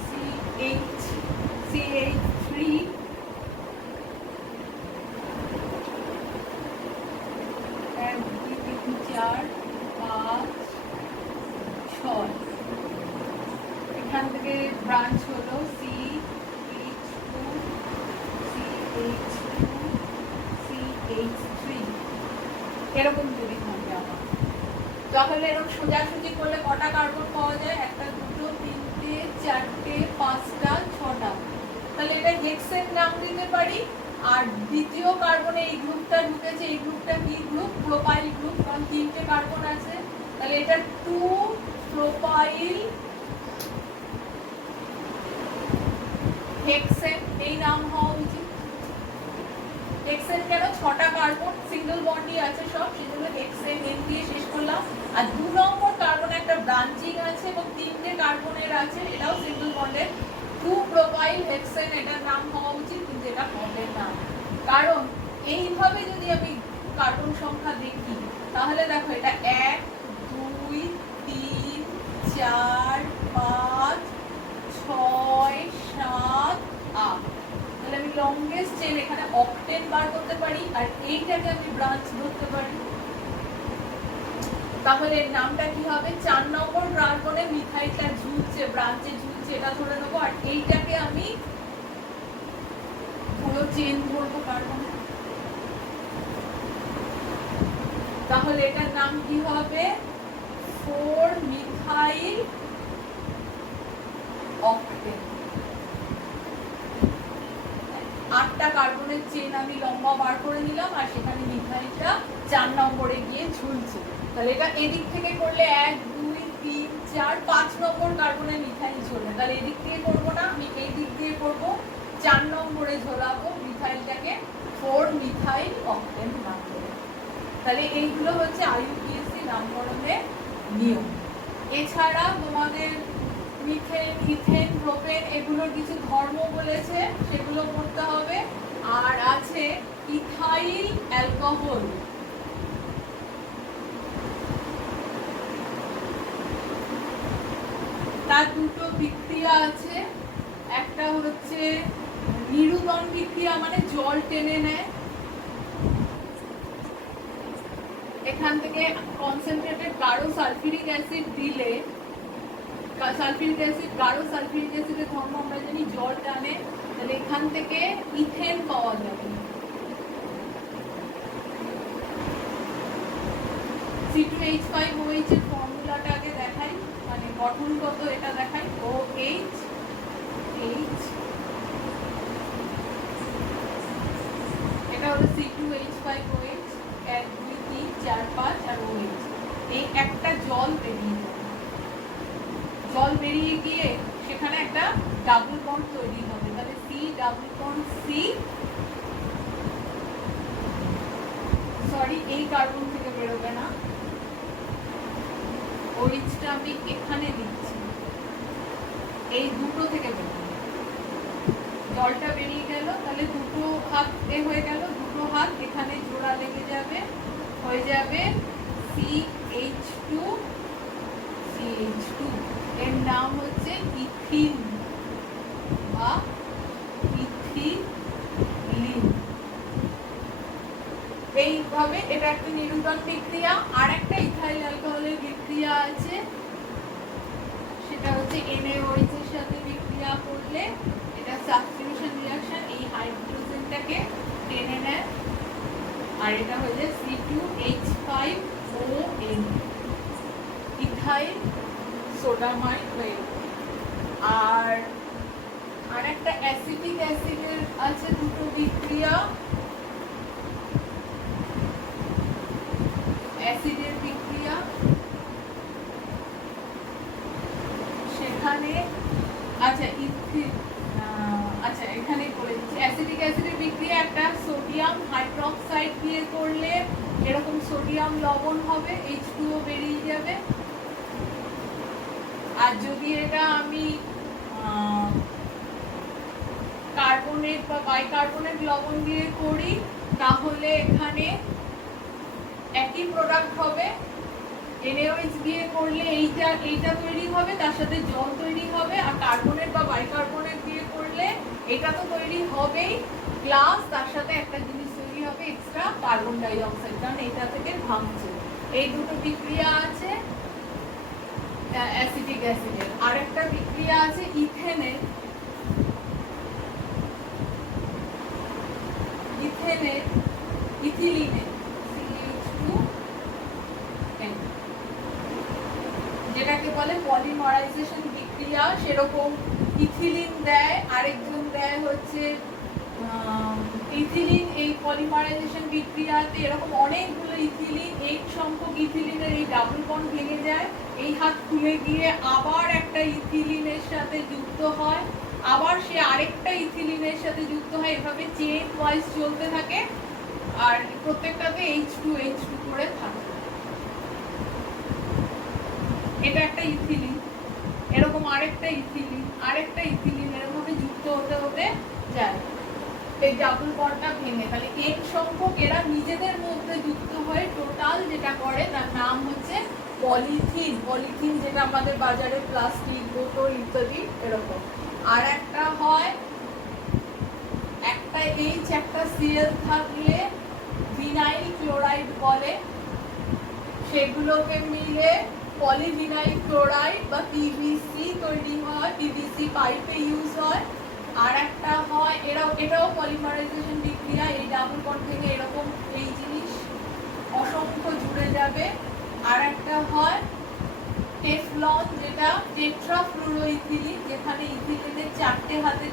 CH CH3, 1 2 3 4 5 6, এখান থেকে ব্রাঞ্চ হলো CH2 CH2 CH3, এরকম যদি থাকে আমার, তাহলে এরকম সোজাসুজি করলে কটা কার্বন পাওয়া যায়? একটা, দুটো, তিনটে, চারটে, পাঁচটা, ছটা। তাহলে এটা হেক্সেন নাম দিতে পারি। আর দ্বিতীয় কার্বনে এই গ্রুপটা ঢুকেছে, এই গ্রুপটা কি গ্রুপ? প্রোপাইল গ্রুপ, কারণ তিনটে কার্বন আছে। তাহলে এটা 2 প্রোপাইল হেক্সেন, এই নাম হওয়া উচিত। হেক্সেন কেন? 6টা কার্বন, সিঙ্গেল বন্ডই আছে সব, সেজন্য হেক্সেন এন দিয়ে শেষ করলাম। আর 2 নম্বর কার্বন একটা ব্রাঞ্চিং আছে এবং 3টে কার্বনের আছে, এটাও সিঙ্গেল বন্ডের, 2 প্রোপাইল হেক্সেন এটার নাম হওয়া উচিত, কিন্তু এটা হবে না। কারণ এইভাবে যদি আমি কার্বন সংখ্যা দেখি, তাহলে দেখো এটা 1 2 3 4 5 6 7 8, তাহলে আমি লংগেস্ট চেন এখানে অক্টেন বার করতে পারি, আর এইটাকে আমি ব্রাঞ্চ ধরতে পারি। তাহলে এর নামটা কি হবে? 4 নম্বর কার্বনে মিথাইলটা ঝুলছে, ব্রাঞ্চে ঝুলছে, এটা ধরে নেবো। আর এইটাকে আমি পুরো চেন ধরবো কার্বনে। তাহলে এটার নাম কি হবে? 4 মিথাইল অক্টেন। 8টা কার্বনের চেন আমি লম্বা বার করে নিলাম, আর সেখানে মিথাইলটা 4 নম্বরে গিয়ে ঝুলছে। তাহলে এটা এদিক থেকে করলে 1 2 3 4 5 নম্বর কার্বনে মিথাইল ঝোলে। তাহলে এদিক দিয়ে করবো না, আমি এই দিক দিয়ে করবো, 4 নম্বরে ঝোলাবো মিথাইলটাকে, 4 মিথাইল অক্টেন নাম করে। তাহলে এইগুলো হচ্ছে IUPAC নামকরণের নিয়ম। এছাড়া তোমাদের মিথেন, ইথেন, প্রোপেন এগুলোর কিছু ধর্ম বলেছে, সেগুলো পড়তে হবে। আর আছে ইথাইল অ্যালকোহল, তার দুটো বিক্রিয়া আছে। একটা হচ্ছে নিরুদন বিক্রিয়া, মানে জল টেনে নেয়, এখান থেকে কনসেন্ট্রেটেড গাঢ় সালফিউরিক অ্যাসিড দিলে, সালফিউরিক অ্যাসিড, গাঢ় সালফিউরিক অ্যাসিডের ধর্ম আমরা জানি জল টানে, তাহলে এখান থেকে ইথেন পাওয়া যাবে। C2H5OH এর ফর্মুলাটা আগে দেখাই, মানে গঠনগত এটা দেখাই। OH H, এটা হলো C2H5OH, 1 2 3 4 5 আর OH। এই একটা জল বেরিয়ে যাবে, জল বেরিয়ে গিয়ে সেখানে একটা ডাবল বন্ড তৈরি হবে, তাহলে C double bond C, sorry এই কার্বন থেকে বেরোবে না, OH-টা আমি এখানে দিচ্ছি, এই দুটো থেকে বেরোবে, জলটা বেরিয়ে গেল, তাহলে দুটো হাত এ হয়ে গেল, দুটো হাত এখানে জোড়া লেগে যাবে, হয়ে যাবে CH2 CH CH2, এর নাম হচ্ছে ইথিন বা ইথিলিন। এইভাবে এটা একটা নিরুপণ বিক্রিয়া। আর একটা ইথাইল অ্যালকোহলের বিক্রিয়া আছে, সেটা হচ্ছে NaOH এর সাথে বিক্রিয়া করলে এটা সাবস্টিটিউশন রিঅ্যাকশন, এই হাইড্রোজেনটাকে টেনে নেয় আর এটা হয়ে যায় C2H5ON, ইথাইল সোডামাইড হয়ে। আর একটা অ্যাসিটিক অ্যাসিডের আছে দুটো বিক্রিয়া, অ্যাসিডের বিক্রিয়া, সেখানে আচ্ছা এখানে বলে দিচ্ছি। অ্যাসিটিক অ্যাসিডের বিক্রিয়া একটা সোডিয়াম হাইড্রোক্সাইড দিয়ে করলে এরকম সোডিয়াম লবণ হবে, H2O বেরিয়ে যাবে। আর যদি এটা আমি কার্বনেট বা বাইকার্বনেট লবণ দিয়ে করি তাহলে এখানে একই প্রোডাক্ট হবে। NaOH দিয়ে করলে এইটা তৈরি হবে, তার সাথে জল তৈরি হবে। আর কার্বনেট বা বাইকার্বনেট দিয়ে করলে এটা তো তৈরি হবেই, প্লাস তার সাথে একটা জিনিস তৈরি হবে এক্সট্রা, কার্বন ডাই অক্সাইড, কারণ এটা থেকে ভাঙছে। এই দুটো বিক্রিয়া আছে অ্যাসিটিক অ্যাসিডের। আর একটা বিক্রিয়া আছে ইথেনের, ইথিলিনের, CH2N, যেটাকে বলে পলিমারাইজেশন বিক্রিয়া। সেরকম ইথিলিন দেয়, আরেকজন দেয় হচ্ছে ইথিলিন। এই পলিমারাইজেশন বিক্রিয়াতে এরকম অনেকগুলো ইথিলিন, 8 সংখ্যক ইথিলিনের এই ডাবল বন্ড ভেঙে যায়, এই হাত খুলে গিয়ে আবার একটা ইথিলিনের সাথে যুক্ত হয়, আবার সে আরেকটা ইথিলিনের সাথে যুক্ত হয়, এভাবে চেইন ওয়াইজ চলতে থাকে। আর প্রত্যেকটাতে H2 করে থাকে। এটা একটা ইথিলিন, এরকম আরেকটা ইথিলিন, এরকম যুক্ত হতে হতে যায় এই ডাবল বন্ডটা ভেঙে। তাহলে n সংখ্যক এরা নিজেদের মধ্যে যুক্ত হয়ে টোটাল যেটা করে তার নাম হচ্ছে পলিথিন। পলিথিন যেটা আমাদের বাজারে প্লাস্টিক বোতল ইত্যাদি এরকম। আর একটা হয় একটা H একটা Cl থাকলে ভিনাইল ক্লোরাইড বলে, সেগুলোকে মিলে পলিভিনাইল ক্লোরাইড বা PVC তৈরি হয়, PVC পাইপে ইউজ হয়। আর একটা হয় এটাও পলিমারাইজেশন বিক্রিয়া, এই ডাবল বন্ড থেকে এরকম এই জিনিস অসংখ্য জুড়ে যাবে। আর একটা হয় টেফলন, যেটা টেট্রাফ্লুরোইথিলিন, যেখানে ইথিলিনের চারটে হাতে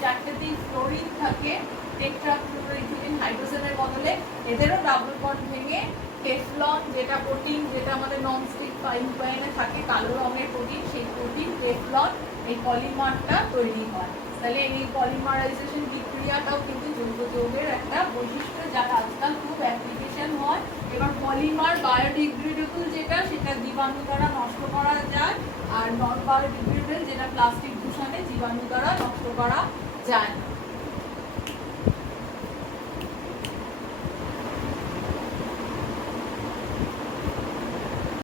চারটেতেই ফ্লোরিন থাকে, টেট্রাফ্লুরোইথিলিন হাইড্রোজেনের বদলে, এদেরও ডাবল বন্ড ভেঙে টেফলন, যেটা প্রোটিন, যেটা আমাদের ননস্টিক ফ্রাইং প্যানে থাকে কালো রঙের প্রোটিন, সেই প্রোটিন টেফলন এই পলিমারটা তৈরি হয়। তাহলে এই পলিমারাইজেশন বিক্রিয়াটাও কিন্তু জৈব যৌগের একটা বৈশিষ্ট্য, যার আজকাল খুব অ্যাপ্লিকেশন হয়। এবার পলিমার বায়োডিগ্রেডেবল যেটা, সেটা জীবাণু দ্বারা নষ্ট করা যায়, আর নন বায়োডিগ্রেডেবল যেটা প্লাস্টিক দূষণে জীবাণু দ্বারা নষ্ট করা যায় না।